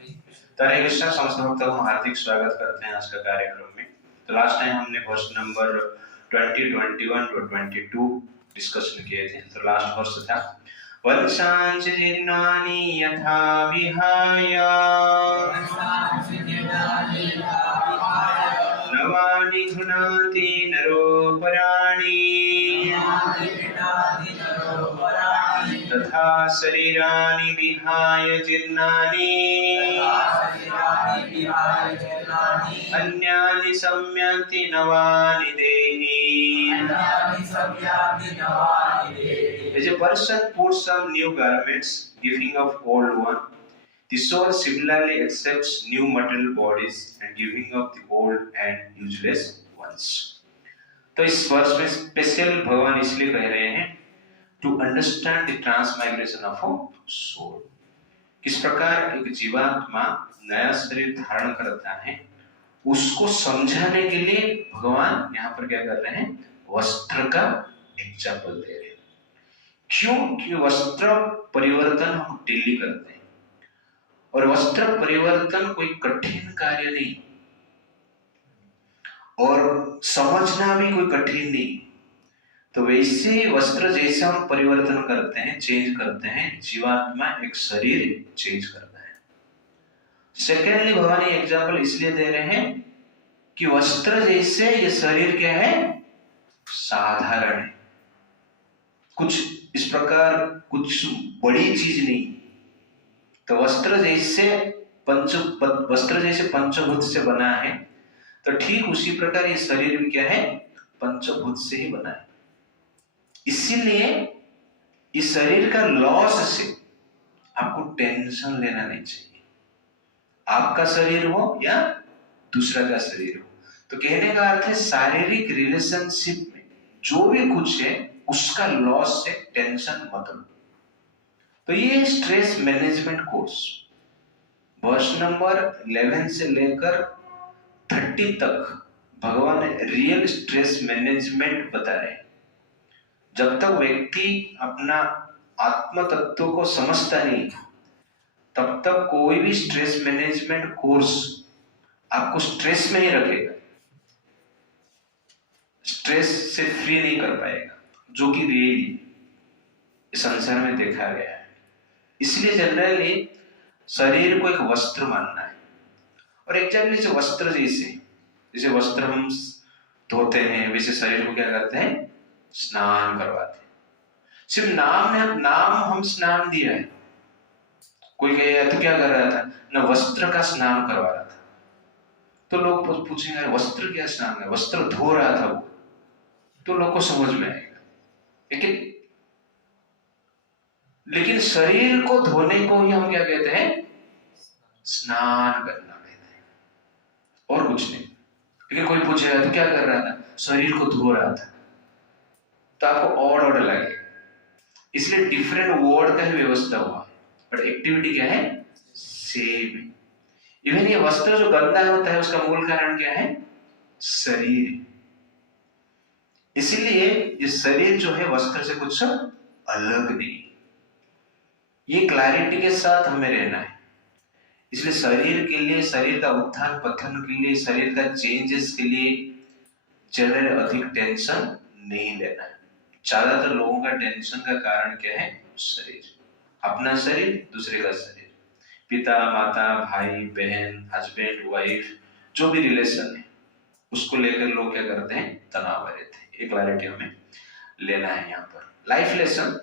हरे कृष्णा समस्त भक्तों को हार्दिक स्वागत करते हैं आज का कार्यक्रम में। तो लास्ट टाइम हमने वर्ष नंबर 20, 21 और 22 डिस्कशन किए थे। तो लास्ट वर्ष था वंशांच जीर्णानि यथा विहाय नवानि गृह्णाति नरोपराणि तथा शरीराणि विहाय जीर्णानि अन्यानि सम्यान्ति नवानि देहि। As a person puts on new garments, giving up old one, the soul similarly accepts new material bodies and giving up the old and useless ones. तो इस वर्ष में स्पेशल भगवान इसलिए कह रहे हैं to understand the transmigration of a soul. किस प्रकार एक जीवात्मा नया शरीर धारण करता है, उसको समझाने के लिए भगवान यहाँ पर क्या कर रहे हैं, वस्त्र का एग्जाम्पल दे रहे हैं। क्यों? कि वस्त्र परिवर्तन हम डेली करते हैं और वस्त्र परिवर्तन कोई कठिन कार्य नहीं और समझना भी कोई कठिन नहीं। तो वैसे ही वस्त्र जैसे हम परिवर्तन करते हैं, चेंज करते हैं, जीवात्मा एक शरीर चेंज करता है। सेकेंडली भगवान ये एग्जाम्पल इसलिए दे रहे हैं कि वस्त्र जैसे ये शरीर क्या है, साधारण है, कुछ इस प्रकार कुछ बड़ी चीज नहीं। तो वस्त्र जैसे पंचभूत से बना है, तो ठीक उसी प्रकार ये शरीर भी क्या है, पंचभूत से ही बना है। इसीलिए इस शरीर का लॉस से आपको टेंशन लेना नहीं चाहिए, आपका शरीर हो या दूसरा का शरीर हो। तो कहने का अर्थ है शारीरिक रिलेशनशिप में जो भी कुछ है उसका लॉस से टेंशन मत लो। तो ये स्ट्रेस मैनेजमेंट कोर्स वर्ष नंबर 11 से लेकर 30 तक भगवान रियल स्ट्रेस मैनेजमेंट बता रहे हैं। जब तक व्यक्ति अपना आत्म तत्व को समझता नहीं, तब तक कोई भी स्ट्रेस मैनेजमेंट कोर्स आपको स्ट्रेस में ही रखेगा, स्ट्रेस से फ्री नहीं कर पाएगा, जो कि रियली संसार में देखा गया है। इसलिए जनरली शरीर को एक वस्त्र मानना है और एग्जैक्टली वस्त्र जैसे वस्त्र हम धोते हैं, वैसे शरीर को क्या करते हैं, स्नान करवाते हैं। सिर्फ नाम हम स्नान दिया है। कोई कहे तो क्या कर रहा था ना, वस्त्र का स्नान करवा रहा था। तो लोग पूछेंगे वस्त्र क्या स्नान है, वस्त्र धो रहा था वो, तो लोग को समझ में आएगा। लेकिन शरीर को धोने को ही हम क्या कहते हैं, स्नान करना कहते हैं, और कुछ नहीं। लेकिन कोई पूछेगा तो क्या कर रहा था, शरीर को धो रहा था, तो आपको और लगेगा। इसलिए डिफरेंट वर्ड का ही व्यवस्था हुआ, बट एक्टिविटी क्या है, सेम। इवन ये वस्त्र जो गंदा होता है उसका मूल कारण क्या है, शरीर। इसीलिए ये शरीर जो है वस्त्र से कुछ अलग नहीं। ये क्लैरिटी के साथ हमें रहना है। इसलिए शरीर के लिए, शरीर का उत्थान पतन के लिए, शरीर का चेंजेस के लिए जनरल अधिक टेंशन नहीं लेना है। ज्यादातर लोगों का टेंशन का कारण क्या है, शरीर, अपना शरीर, दूसरे का शरीर, पिता माता भाई बहन हस्बैंड वाइफ, जो भी रिलेशन है उसको लेकर लोग क्या करते हैं, तनाव में रहते हैं। एक क्लैरिटी हमें लेना है यहाँ पर। Life lesson,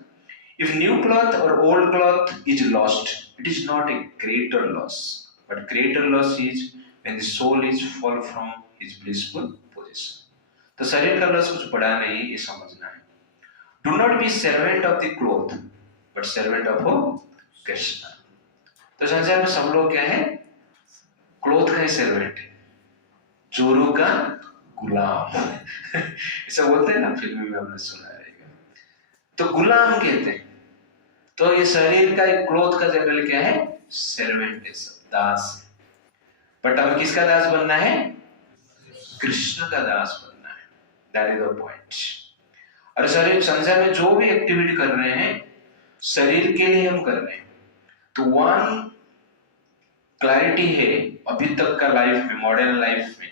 if new cloth और old cloth is lost, it is not a greater loss, but greater loss is when the soul is fall from his blissful position. तो शरीर का लॉस कुछ बड़ा नहीं, ये समझना है। Do not be servant of the cloth but servant of Krishna. तो संसार में सब लोग क्या है, क्लॉथ का ही सर्वेंट है, चोरों का गुलाम ऐसा बोलते हैं ना, फिल्म में हमने सुना रहेगा। तो गुलाम कहते हैं। तो ये शरीर का एक क्लॉथ का जनरल क्या है, सर्वेंट है, सब दास है। बट अब किसका दास बनना है, कृष्ण का दास बनना है। That is the point. और शरीर संसार में जो भी एक्टिविटी कर रहे हैं शरीर के लिए हम कर रहे हैं। तो वन क्लैरिटी है अभी तक का लाइफ में, मॉडर्न लाइफ में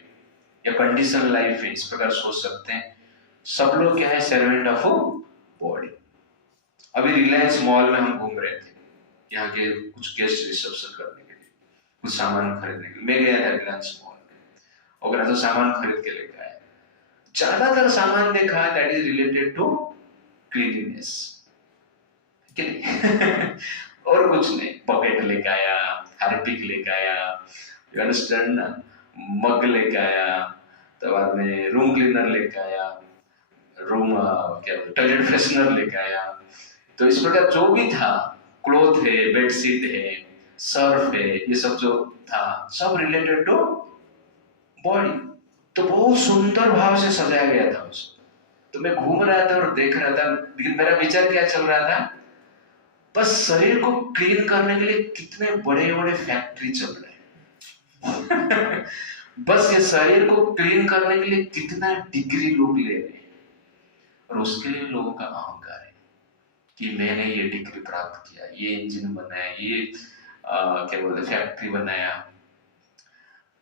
या कंडीशन लाइफ में, इस प्रकार सोच सकते हैं सब लोग क्या है, सर्वेंट ऑफ बॉडी। अभी रिलायंस मॉल में हम घूम रहे थे, यहाँ के कुछ गेस्ट रिसेप्शन करने के लिए, कुछ सामान खरीदने के लिए। मैं गया था रिलायंस मॉल में और तो सामान खरीद के लेकर आया। ज्यादातर सामान देखा that is related to cleanliness, और कुछ नहीं। बकेट लेके आया, हार्पिक लेके आया, यू अंडरस्टैंड ना, मग लेके आया, तो बाद में रूम क्लीनर लेके आया, रूम क्या टॉयलेट फ्रेशनर लेके आया। तो इस प्रकार जो भी था, क्लोथ है, बेडशीट है, सर्फ है, ये सब जो था सब रिलेटेड टू बॉडी। तो बहुत सुंदर भाव से सजाया गया था उसको। तो मैं घूम रहा था और देख रहा था, लेकिन मेरा विचार क्या चल रहा था, बस शरीर को क्लीन करने के लिए कितने बड़े बड़े फैक्ट्री चल रहे हैं। बस ये शरीर को क्लीन करने के लिए कितना डिग्री लोग ले रहे हैं, और उसके लिए लोगों का अहंकार है कि मैंने ये डिग्री प्राप्त किया, ये इंजन बनाया, ये क्या बोलते फैक्ट्री बनाया,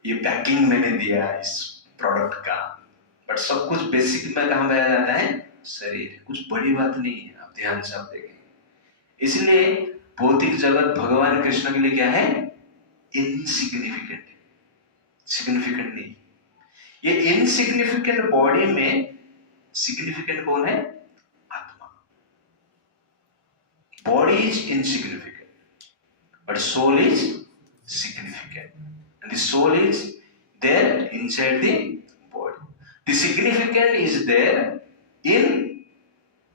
ये पैकिंग मैंने दिया इस प्रोडक्ट का। बट सब कुछ बेसिक में कहाँ पाया जाता है, शरीर। कुछ बड़ी बात नहीं है, आप ध्यान से आप देखें। इसलिए भौतिक जगत भगवान कृष्ण के लिए क्या है, इनसिग्निफिकेंट, सिग्निफिकेंट नहीं। ये इनसिग्निफिकेंट बॉडी में सिग्निफिकेंट कौन है, आत्मा। Body is insignificant but soul is significant, and the soul is there inside the body. The significant is there in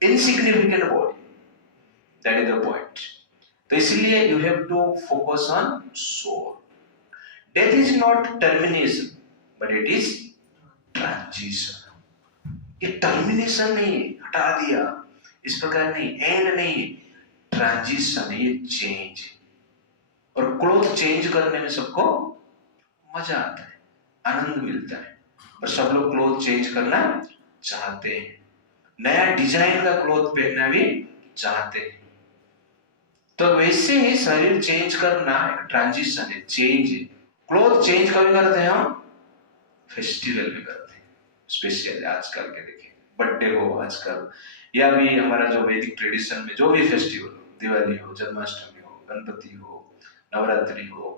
insignificant body, that is the point. तो इसलिए you have to focus on soul. Death is not termination but it is transition. ये termination नहीं, हटा दिया इस प्रकार नहीं, and नहीं, ट्रांजिशन है, ये चेंज। और क्लोथ चेंज करने में सबको मजा आता है, आनंद मिलता है, पर सब लोग क्लोथ चेंज करना चाहते हैं, नया डिजाइन का क्लोथ पहनना भी चाहते हैं। तो वैसे ही शरीर चेंज करना एक ट्रांजिशन है, चेंज है। क्लोथ चेंज कभी करते हैं हम, फेस्टिवल में करते हैं, स्पेशली आजकल के देखें, बर्थडे हो आजकल, या भी हमारा जो वैदिक ट्रेडिशन में जो भी फेस्टिवल हो, दिवाली हो, जन्माष्टमी हो, गणपति हो, नवरात्रि हो,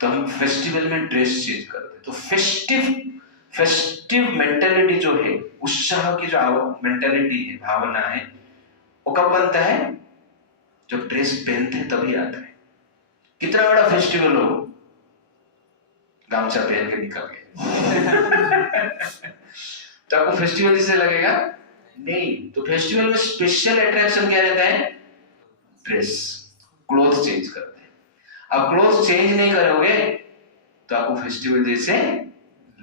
तो हम फेस्टिवल में ड्रेस चेंज करते हैं। तो फेस्टिव मेंटालिटी जो है, उत्साह की जो मेंटालिटी है, भावना है, वो कब बनता है, जब ड्रेस पहनते हैं तभी आता है। कितना बड़ा फेस्टिवल हो, गामछा पहन के निकल गए तो आपको फेस्टिवल जैसे लगेगा नहीं। तो फेस्टिवल में स्पेशल अट्रैक्शन क्या रहता है, ड्रेस, क्लोथ चेंज करते हैं। अब क्लोथ चेंज नहीं करोगे तो आपको फेस्टिवल जैसे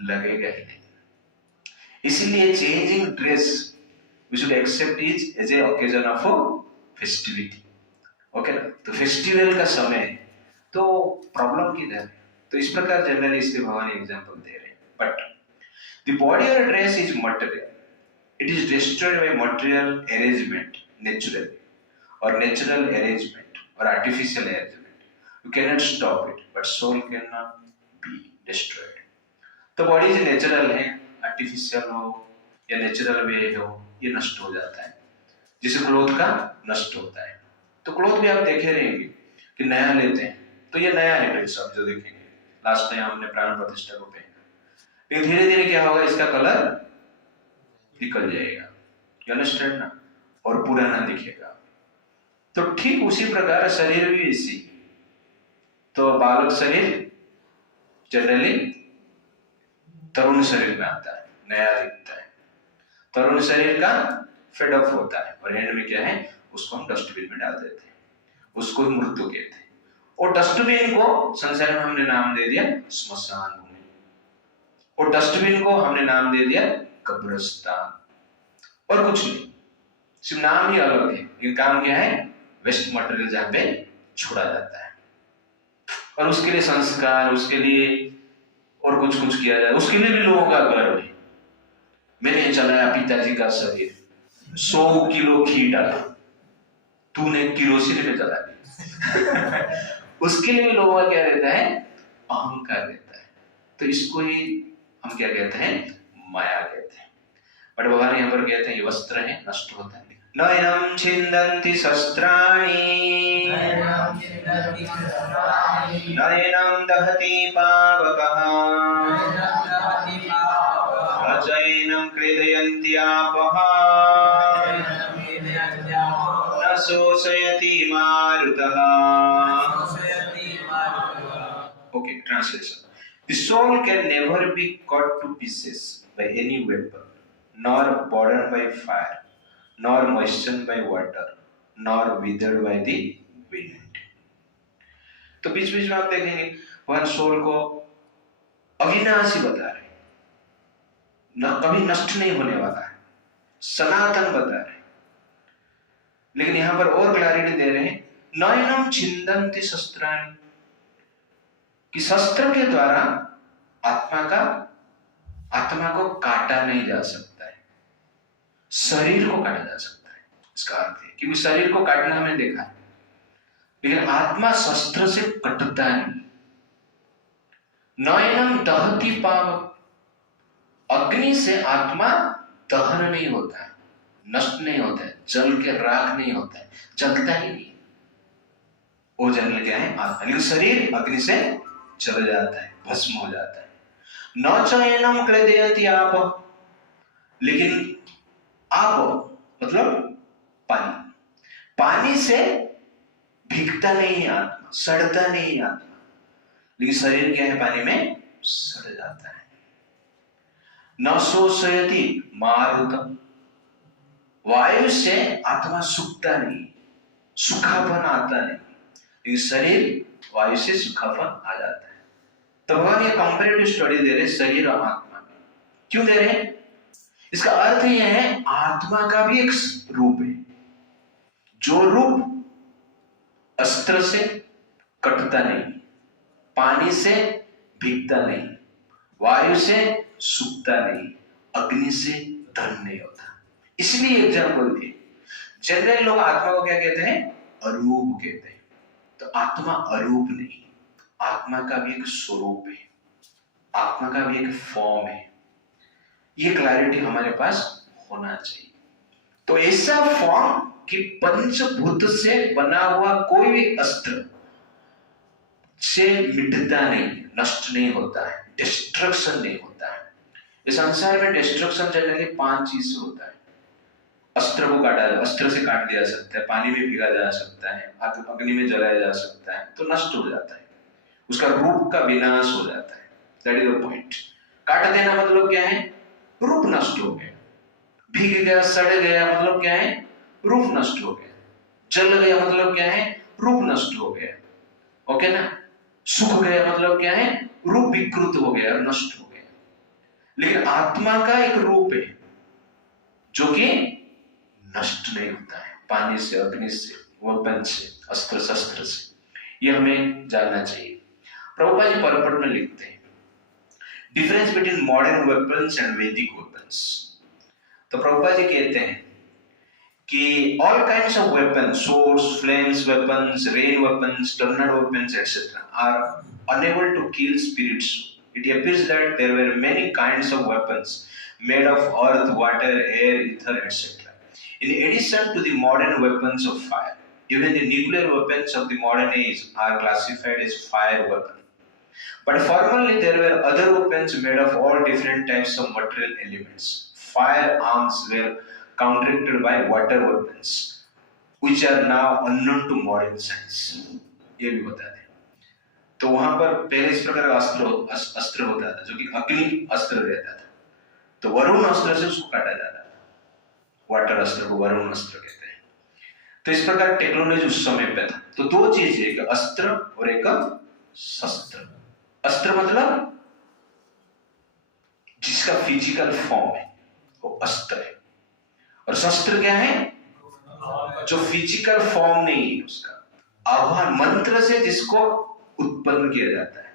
लगेगा ही नहीं। इसलिए changing dress we should accept is as a occasion of festivity, okay ना। तो फेस्टिवल का समय, तो प्रॉब्लम किधर है, तो इस प्रकार जनरली इसलिए भगवान एग्जांपल दे रहे हैं। बट द बॉडी और dress is material, it is destroyed by material arrangement naturally, और नेचुरल अरेंजमेंट और artificial arrangement you can not stop it, but soul can not be destroyed. तो बॉडी जो नेचुरल है, artificial हो या natural way हो, ये नष्ट हो जाता है, जिसे क्लोथ का नष्ट होता है। तो क्लोथ भी आप देखे रहेंगे कि नया लेते हैं, तो ये नया है ड्रेस, आप जो देखेंगे लास्ट टाइम हमने प्राण प्रतिष्ठा को पहना, लेकिन धीरे धीरे क्या होगा, इसका कलर निकल जाएगा, यू अंडरस्टैंड ना, और पुराना दिखेगा। तो ठीक उसी प्रकार शरीर भी इसी। तो बालक शरीर जनरली तरुण शरीर में आता है, नया दिखता है। तरुण शरीर का फेडअप होता है, और एंड में क्या है, उसको हम डस्टबिन में डाल देते हैं, उसको ही मृत्यु कहते हैं। और डस्टबिन को संसार में हमने नाम दे दिया स्मशान भूमि, और डस्टबिन को हमने नाम दे दिया कब्रिस्तान, और कुछ नहीं, सिर्फ नाम ही अलग है, लेकिन काम क्या है, वेस्ट मटेरियल जहां पे छोड़ा जाता है, और उसके लिए संस्कार, उसके लिए और कुछ कुछ किया जाए, उसके लिए भी लोगों का गर्व है। मैंने चलाया पिताजी का शरीर, 100 किलो घी डाला, तूने किरोसिन में चला दिया उसके लिए भी लोगों का क्या रहता है, अहंकार रहता है। तो इसको ही हम क्या कहते हैं, माया कहते हैं। बट भगवान यहाँ पर कहते हैं ये वस्त्र है, नष्ट होता है। नयनम छिन्दन्ति शस्त्राणि नयनम दहति पावकः न चैनं क्लेदयन्ति आपः न शोषयति मारुतः। Okay, translation. The soul can never be cut to pieces by any weapon, nor burdened by fire, nor moistened by water, nor withered by the wind. तो बीच बीच में आप देखेंगे भगवान सोल को अविनाशी बता रहे, न कभी नष्ट नहीं होने वाला है, सनातन बता रहे। लेकिन यहां पर और क्लैरिटी दे रहे हैं, नयनम छिन्दन्ति शस्त्राणि, कि शस्त्र के द्वारा आत्मा को काटा नहीं जा सकता है, शरीर को काटा जा सकता है। इसका अर्थ है क्योंकि शरीर को काटना हमने देखा है, लेकिन आत्मा शस्त्र से कटता नहीं। नयनम दहति पावक, अग्नि से आत्मा दहन नहीं होता है, नष्ट नहीं होता है, जल के राख नहीं होता है, जलता ही नहीं। वो जल क्या है, आत्मा। लेकिन शरीर अग्नि से चल जाता है, भस्म हो जाता है। न चैनम क्लेदयन्ति आप, लेकिन आप मतलब पानी, पानी से भीगता नहीं है आत्मा, सड़ता नहीं है आत्मा। लेकिन शरीर क्या है, पानी में सड़ जाता है। न शोषयति मारुतम्, वायु से आत्मा सूखता नहीं, सूखापन आता नहीं, लेकिन शरीर वायु से सूखापन आ जाता है। तो भगवान ये कंपैरेटिव स्टडी दे रहे शरीर और आत्मा में। क्यों दे रहे हैं? इसका अर्थ यह है आत्मा का भी एक रूप है, जो रूप अस्त्र से कटता नहीं, पानी से भीगता नहीं, वायु से सूखता नहीं, अग्नि से दहन नहीं होता। इसलिए एग्जाम्पल दिए। जनरल लोग आत्मा को क्या कहते हैं, अरूप कहते हैं। तो आत्मा अरूप नहीं, आत्मा का भी एक स्वरूप है, आत्मा का भी एक फॉर्म है। ये क्लैरिटी हमारे पास होना चाहिए। तो ऐसा फॉर्म कि पंचभूत से बना हुआ कोई भी अस्त्र से मिटता नहीं, नष्ट नहीं होता है, डिस्ट्रक्शन नहीं होता है। इस संसार में डिस्ट्रक्शन जनरली 5 चीज से होता है। अस्त्र को अस्त्र से काट दिया सकता है, पानी में भिगा जा सकता है, अग्नि में जलाया जा सकता है, तो नष्ट हो जाता है, उसका रूप का विनाश हो जाता है। That is the point. काट देना मतलब क्या है, रूप नष्ट हो गया। भीग गया, सड़ गया मतलब क्या है, रूप नष्ट हो गया। जल गया मतलब क्या है, रूप नष्ट हो गया। ओके ना। सूख गया मतलब क्या है, रूप विकृत हो गया, नष्ट हो गया। लेकिन आत्मा का एक रूप है जो कि नष्ट नहीं होता है, पानी से, अग्नि से, वेपन से, अस्त्र शस्त्र से। यह हमें जानना चाहिए। प्रभुपाद जी परपट में लिखते हैं difference between modern weapons and वैदिक वेपन्स। तो प्रभुपाद जी कहते हैं कि all kinds of weapon, swords, flames weapons, rain weapons, tornado weapons, etc. are unable to kill spirits. It appears that there were many kinds of weapons made of earth, water, air, ether, etc. In addition to the modern weapons of fire, even the nuclear weapons of the modern age are classified as fire weapons. But formerly there were other weapons made of all different types of material elements. Firearms were counteracted by water weapons, which are now unknown to modern science. ये भी बता दें। तो वहां पर पहले इस प्रकार का अस्त्र होता था जो कि अग्नि अस्त्र रहता था, तो वरुण अस्त्र से उसको काटा जाता था। वाटर अस्त्र को वरुण अस्त्र कहते हैं। तो इस प्रकार टेक्नोलॉजी उस समय पे था। तो 2 चीज है, एक अस्त्र और एक शस्त्र। अस्त्र मतलब जिसका फिजिकल फॉर्म है वो अस्त्र है, और शस्त्र क्या है, जो फिजिकल फॉर्म नहीं है, उसका आह्वान मंत्र से जिसको उत्पन्न किया जाता है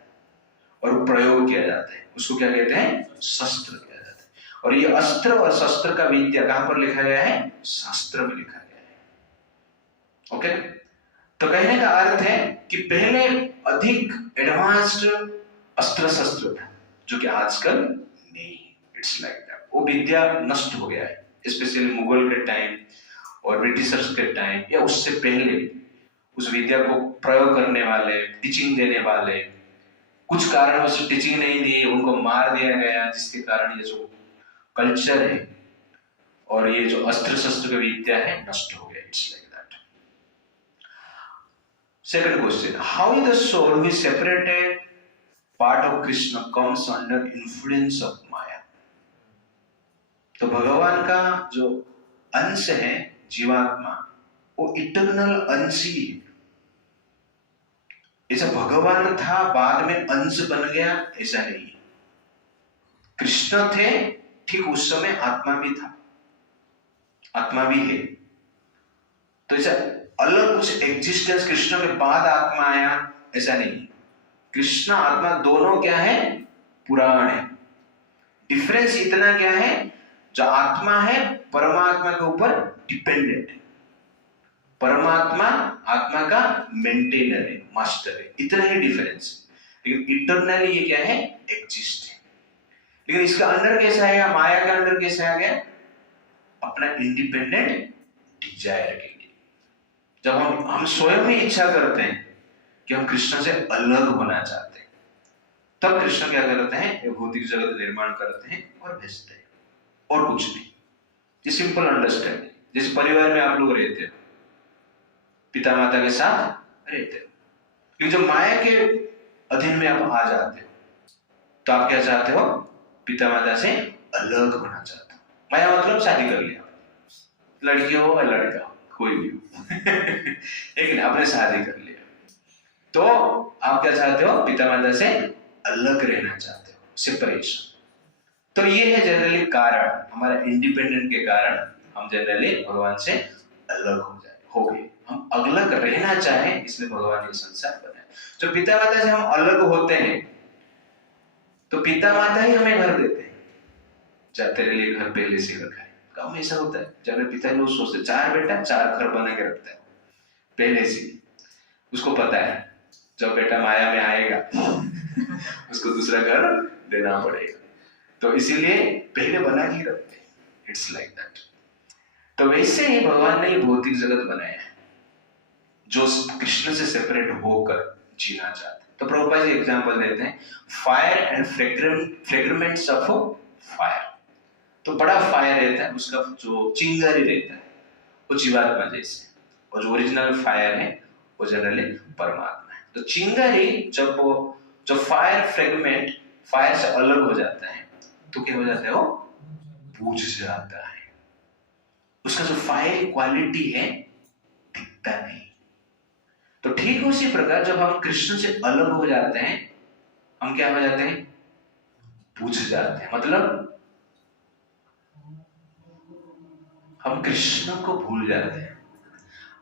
और प्रयोग किया जाता है, उसको क्या कहते हैं, शस्त्र किया जाता है। और ये अस्त्र और शस्त्र का विद्या कहां पर लिखा गया है, शास्त्र में लिखा गया है। ओके। तो कहने का अर्थ है कि पहले अधिक एडवांस्ड अस्त्र शस्त्र था जो कि आजकल नहीं। इट्स लाइक दैट, वो विद्या नष्ट हो गया है, स्पेशली मुगल के टाइम और ब्रिटिशर्स के टाइम या उससे पहले। उस विद्या को प्रयोग करने वाले, टीचिंग देने वाले कुछ कारणों से टीचिंग नहीं दी, उनको मार दिया गया, जिसके कारण ये जो कल्चर है और ये जो अस्त्र शस्त्र की विद्या है नष्ट हो गया। It's like that. Second question, how is the soul who is separated part of Krishna comes under influence of Maya? तो भगवान का जो अंश है जीवात्मा, वो इटर्नल अंश ही है। ऐसा भगवान था बाद में अंश बन गया ऐसा नहीं। कृष्ण थे ठीक उस समय आत्मा भी था, आत्मा भी है। तो ऐसा अलग कुछ एग्जिस्टेंस कृष्ण के बाद आत्मा आया ऐसा नहीं। कृष्ण आत्मा दोनों क्या है? पुराण है। डिफरेंस इतना क्या है, जो आत्मा है परमात्मा के ऊपर डिपेंडेंट है, परमात्मा आत्मा का मेंटेनर है, मास्टर है, इतना ही डिफरेंस। लेकिन इंटरनली ये क्या है? एग्जिस्ट है। लेकिन इसका अंदर कैसा है, माया का अंदर कैसा आ गया? अपना इंडिपेंडेंट डिजायर के लिए। जब हम स्वयं ही इच्छा करते हैं कि हम कृष्ण से अलग होना चाहते हैं, तब कृष्ण क्या करते हैं? ये भौतिक जगत निर्माण करते हैं और भेजते हैं, और कुछ नहीं। ये सिंपल अंडरस्टैंडिंग। जिस परिवार में आप लोग रहते हो, पिता माता के साथ रहते हो, लेकिन जब माया के अधीन में आप आ जाते हो तो आप क्या चाहते हो? पिता माता से अलग होना चाहते हो। माया मतलब शादी कर लिया, लड़की हो या लड़का हो, कोई भी हो लेकिन आपने शादी कर लिया तो आप क्या चाहते हो? पिता माता से अलग रहना चाहते हो, सेपरेशन। तो ये है जनरली कारण, हमारा इंडिपेंडेंट के कारण हम जनरली भगवान से अलग हो गए। हम अलग रहना चाहें, इसलिए भगवान ये संसार बनाया। जो पिता माता से हम अलग होते हैं तो पिता माता ही हमें घर देते हैं, चाहे तेरे लिए घर पहले से रखा है। काम ऐसा होता है, जब पिता लोग सोचते 4 बेटा 4 घर बना के रखता है पहले से। उसको पता है जब बेटा माया में आएगा उसको दूसरा घर देना पड़ेगा, तो इसीलिए पहले बना के रखते हैं। It's like that. तो वैसे ही भगवान ने भौतिक जगत बनाया है जो कृष्ण से सेपरेट होकर जीना चाहते हैं। तो प्रभुपाद जी एग्जांपल देते हैं, fire and fragments of fire. तो बड़ा फायर रहता है, उसका जो चिंगारी रहता है वो जीवात्मा जैसे, और जो ओरिजिनल फायर है वो जनरली परमात्मा है। तो चिंगारी जब फायर फ्रेगमेंट फायर से अलग हो जाता है तो क्या हो जाता है? वो बुझ जाता है। उसका जो फायर क्वालिटी है दिखता नहीं। तो ठीक उसी प्रकार जब हम कृष्ण से अलग हो जाते हैं, हम क्या हो जाते हैं? बुझ जाते हैं। मतलब हम कृष्ण को भूल जाते हैं,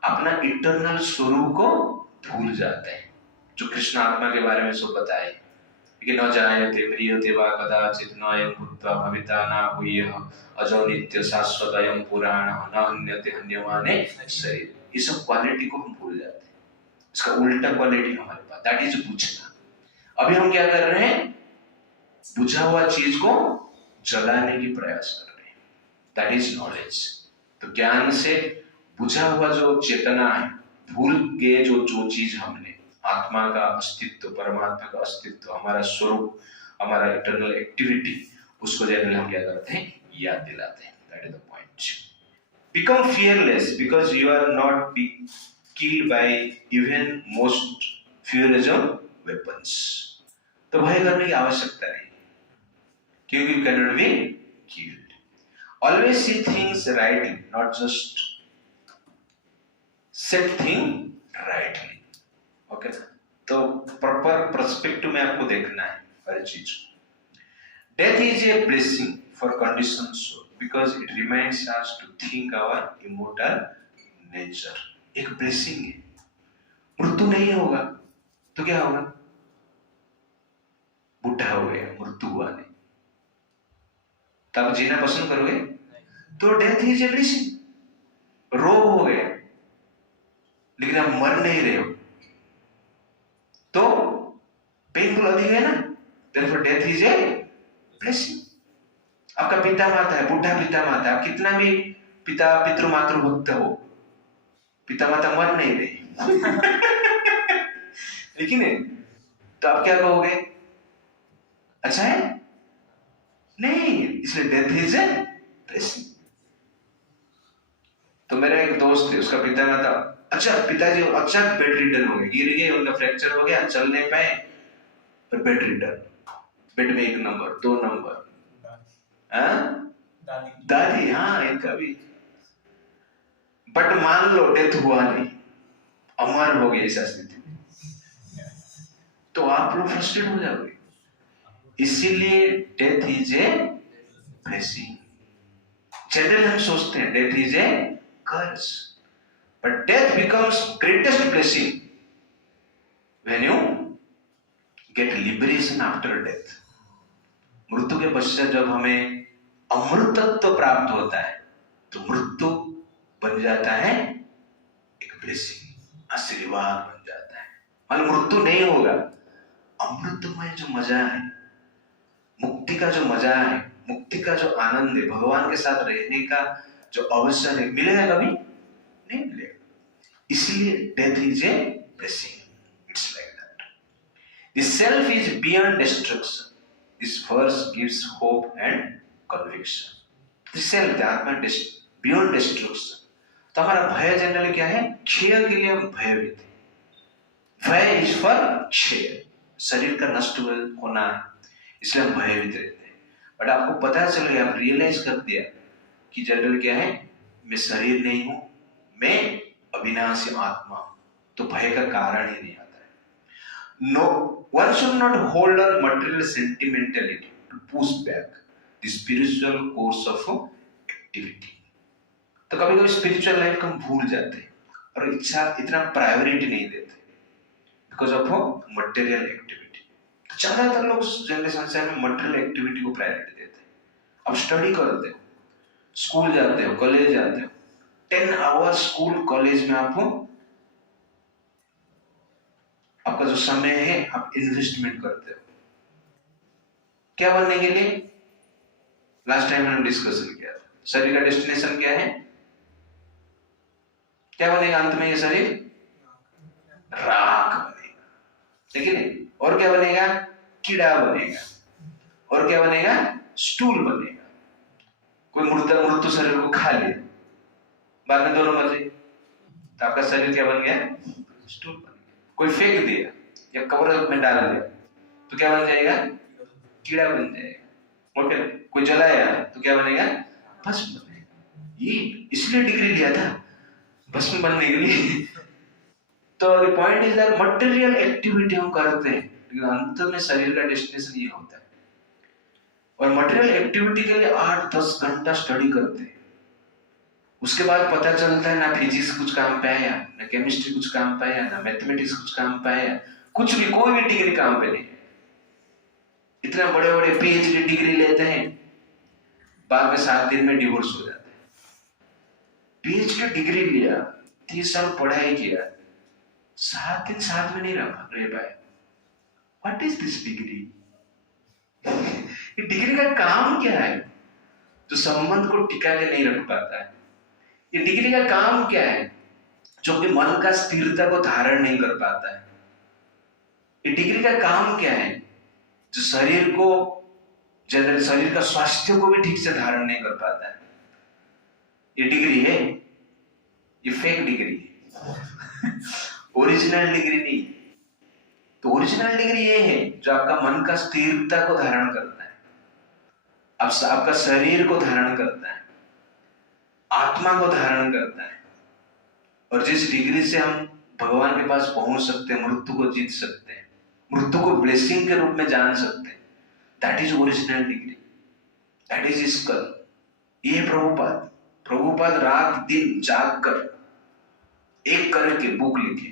अपना इंटरनल स्वरूप को भूल जाते हैं, जो कृष्ण आत्मा के बारे में सब बताए कि न जायते म्रियते वा कदाचित् न अयं भूत्वा भविता न भूयः अजो नित्य शाश्वत अयं पुराण न हन्यते हन्यमाने शरीर। ये सब क्वालिटी को हम भूल जाते हैं। इसका उल्टा क्वालिटी हमारे पास, दैट इज बुझना। अभी हम क्या कर रहे हैं? बुझा हुआ चीज को जलाने की प्रयास कर रहे हैं, दैट इज नॉलेज। तो ज्ञान से बुझा हुआ जो चेतना है, भूल गए जो चीज हमने, आत्मा का अस्तित्व, परमात्मा का अस्तित्व, हमारा स्वरूप, हमारा इंटरनल एक्टिविटी, उसको जनरली हम क्या करते हैं? याद दिलाते हैं। That is the point. Become fearless because you are not be killed by even most fearsome weapons। तो भय करने की आवश्यकता नहीं, क्योंकि you cannot be killed। Always see things rightly, not just set things rightly। Okay, तो proper perspective में आपको देखना है हर चीज को। Death is a blessing for conditioned soul because it reminds us to think our immortal nature। एक blessing है। मृत्यु नहीं होगा तो क्या होगा? बुढ़ा हो गया, मृत्यु हुआ नहीं, तब जीना पसंद करोगे? तो डेथ इज ए ब्लेसिंग। रोग हो गया लेकिन आप मर नहीं रहे हो तो पेनफुल अधिक है ना, therefore death is a blessing। आपका पिता माता है, बुढ़ा पिता माता, आप कितना भी पिता पितृ मातृ भक्त हो, पिता माता मर नहीं रहे लेकिन तो आप क्या कहोगे, अच्छा है नहीं, इसलिए डेथ इज ए ब्लेसिंग। तो मेरा एक दोस्त है, उसका पिता माता अच्छा, पिताजी अच्छा बेड रिडन हो गए, गिर गए, उनका फ्रैक्चर हो गया, चल नहीं पाए, पर बेड रिडन, बेड में 1 नंबर 2 नंबर, दादी हाँ इनका भी, बट मान लो डेथ हुआ नहीं, अमर हो गई ऐसा स्थिति, तो आप लोग फ्रस्ट्रेट हो जाओगे। इसीलिए death is a blessing. Generally हम सोचते हैं death is a curse, but death becomes greatest blessing when you get liberation after death. मृत्यु के पश्चात जब हमें अमृतत्व प्राप्त होता है तो मृत्यु बन जाता है एक ब्लेसिंग, आशीर्वाद बन जाता है। मान मृत्यु नहीं होगा, अमृतमय जो मजा है, मुक्ति का जो मजा है, मुक्ति का जो आनंद है, भगवान के साथ रहने का जो अवसर है, मिलेगा कभी नहीं मिलेगा। इसलिए death is a blessing, it's like that. The self is beyond destruction, this verse gives hope and conviction. The self, आत्मा बियॉन्ड डिस्ट्रक्शन। तो हमारा भय जनरली क्या है, क्षय के लिए हम भयभीत हैं। भय इज फॉर क्षय, शरीर का नष्ट होना है, इसलिए हम भयभीत रहते हैं। बट आपको पता चल गया, आप रियलाइज कर दिया कि जनरल क्या है, मैं शरीर नहीं हूं, मैं अविनाशी आत्मा, तो भय का कारण ही नहीं आता है। No, one should not hold on material sentimentality to push back the spiritual course of activity. तो कभी कभी स्पिरिचुअल लाइफ को हम भूल जाते हैं और इच्छा इतना प्रायोरिटी नहीं देते बिकॉज ऑफ मटेरियल एक्टिविटी। तो ज्यादातर लोग जनरेशन से में मटेरियल एक्टिविटी को प्रायोरिटी देते हैं। अब स्टडी करते हो, स्कूल जाते हो, कॉलेज जाते हो, 10 आवर्स स्कूल कॉलेज में आपका जो समय है आप इन्वेस्टमेंट करते हो, क्या बनने के लिए? लास्ट टाइम हमने डिस्कशन किया था, शरीर का डेस्टिनेशन क्या है, क्या बनेगा अंत में ये शरीर? राख बनेगा, ठीक है? और क्या बनेगा? कीड़ा बनेगा। और क्या बनेगा? स्टूल बनेगा। कोई मृत्यु शरीर को खा लिया, बाद में दोनों मर गए, तो आपका शरीर क्या बन गया? स्टूल बन गया। कोई फेंक दिया या कब्र में डाल दिया तो क्या बन जाएगा? कीड़ा बन जाएगा। ओके, कोई जलाया तो क्या बनेगा? भस्म बनेगा। ये इसलिए डिग्री लिया था, भस्म बनने के लिए। तो the point is that material activity हम करते हैं, लेकिन अंत में शरीर का डेस्टिनेशन ये होता है। और मटेरियल एक्टिविटी के लिए 8-10 घंटा स्टडी करते हैं, उसके बाद पता चलता है ना फिजिक्स कुछ काम पे आया, ना केमिस्ट्री कुछ काम पे आया, ना मैथमेटिक्स कुछ काम पे आया, कुछ भी, कोई भी डिग्री काम पे नहीं। इतना बड़े बड़े पीएचडी डिग्री लेते हैं, बाद में 7 दिन में डिवोर्स हो जाते हैं। पीएचडी डिग्री लिया, 30 साल पढ़ाई किया, 7 दिन साथ में नहीं रह पाए। What is this degree? ये डिग्री का काम क्या है जो संबंध को टिका के नहीं रख पाता है? ये डिग्री का काम क्या है जो कि मन का स्थिरता को धारण नहीं कर पाता है? ये डिग्री का काम क्या है जो शरीर को, जनरल शरीर का स्वास्थ्य को भी ठीक से धारण नहीं कर पाता है? ये डिग्री है, ये फेक डिग्री है, ओरिजिनल डिग्री नहीं। तो ओरिजिनल डिग्री ये है जो आपका मन का स्थिरता को धारण करता है, आपका शरीर को धारण करता है, आत्मा को धारण करता है। और जिस डिग्री से हम भगवान के पास पहुंच सकते हैं, मृत्यु को जीत सकते हैं, मृत्यु को ब्लेसिंग के रूप में जान सकते हैं, that is original degree, that is skull. ये प्रभुपाद रात दिन जाग कर एक करके बुक लिखे,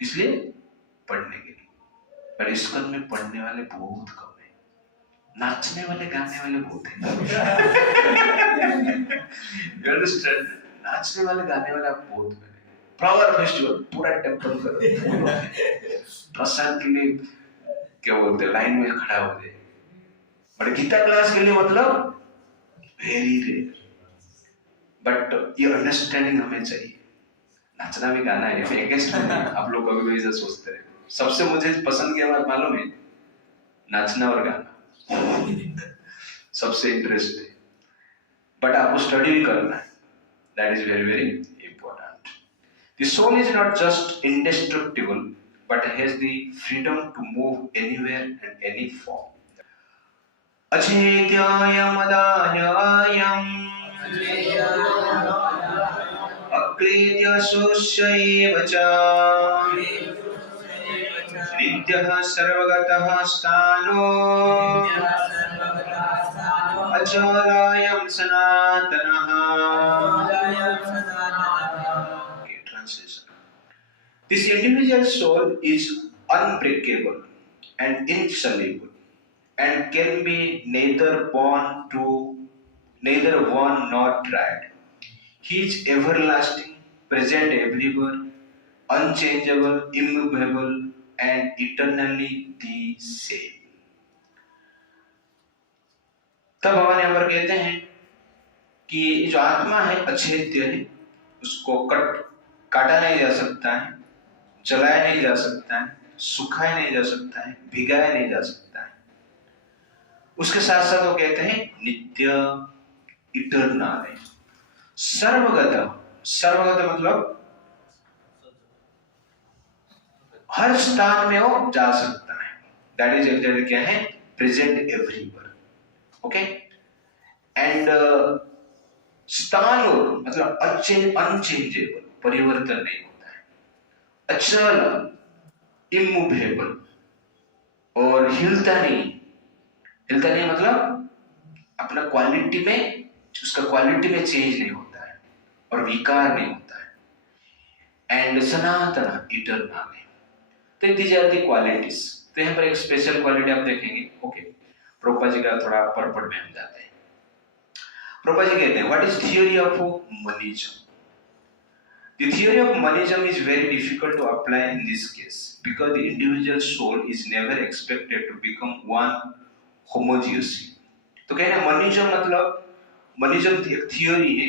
किस लिए? पढ़ने के लिए। पर स्कल में पढ़ने वाले बहुत कम है, नाचने वाले गाने वाले बहुत हैं। You understand? नाचने वाले गाने वाले आप बहुत बने, फ्लावर फेस्टिवल पूरा टेम्पल कर प्रसाद के लिए क्या बोलते लाइन में खड़ा होते। बट गीता क्लास के लिए मतलब वेरी रेयर। बट ये अंडरस्टैंडिंग हमें चाहिए। नाचना भी गाना है, मैं अगेंस्ट नहीं। आप लोग कभी भी ऐसा सोचते हैं। सबसे मुझे पसंद क्या बात मालूम है? नाचना और गाना सबसे इंटरेस्ट है। बट आपको स्टडी भी करना है। That is very very important. The soul is not just indestructible, but has the freedom to move anywhere and any form. अचेत्यायमदान्यायम् अक्लेद्यशोष्यैव च नित्यः सर्वगतः स्थानो अचलायं सनातनः। Translation. This individual soul is unbreakable and insoluble and can be neither won nor tried. He is everlasting, present everywhere, unchangeable, immovable, and eternally the same. तब भगवान यहाँ पर कहते हैं कि जो आत्मा है अछेद्य है, उसको काटा नहीं जा सकता है, जलाया नहीं जा सकता है, सुखाया नहीं जा सकता है, भिगाया नहीं जा सकता है। उसके साथ साथ वो कहते हैं नित्य, इटर्नल है, सर्वगत। सर्वगत मतलब हर स्थान में वो जा सकता है। दैट इज एग्जैक्टली क्या है? Present everywhere. ओके। एंड स्थान मतलब अनचेंजेबल, परिवर्तन नहीं होता है। अचल, इमूवेबल, और हिलता नहीं मतलब अपना क्वालिटी में, उसका क्वालिटी में चेंज नहीं होता है और विकार नहीं होता है। एंड सनातन, इटर्नल है। तो दीज आर दी क्वालिटीज। तो यहाँ पर एक स्पेशल क्वालिटी आप देखेंगे। ओके, प्रभुपाद जी का थोड़ा परपट में हम जाते हैं। प्रभुपाद जी कहते हैं what is theory of monism? The theory of monism is very difficult to apply in this case because the individual soul is never expected to become one homogeneously. तो कहना monism मतलब monism एक थियोरी है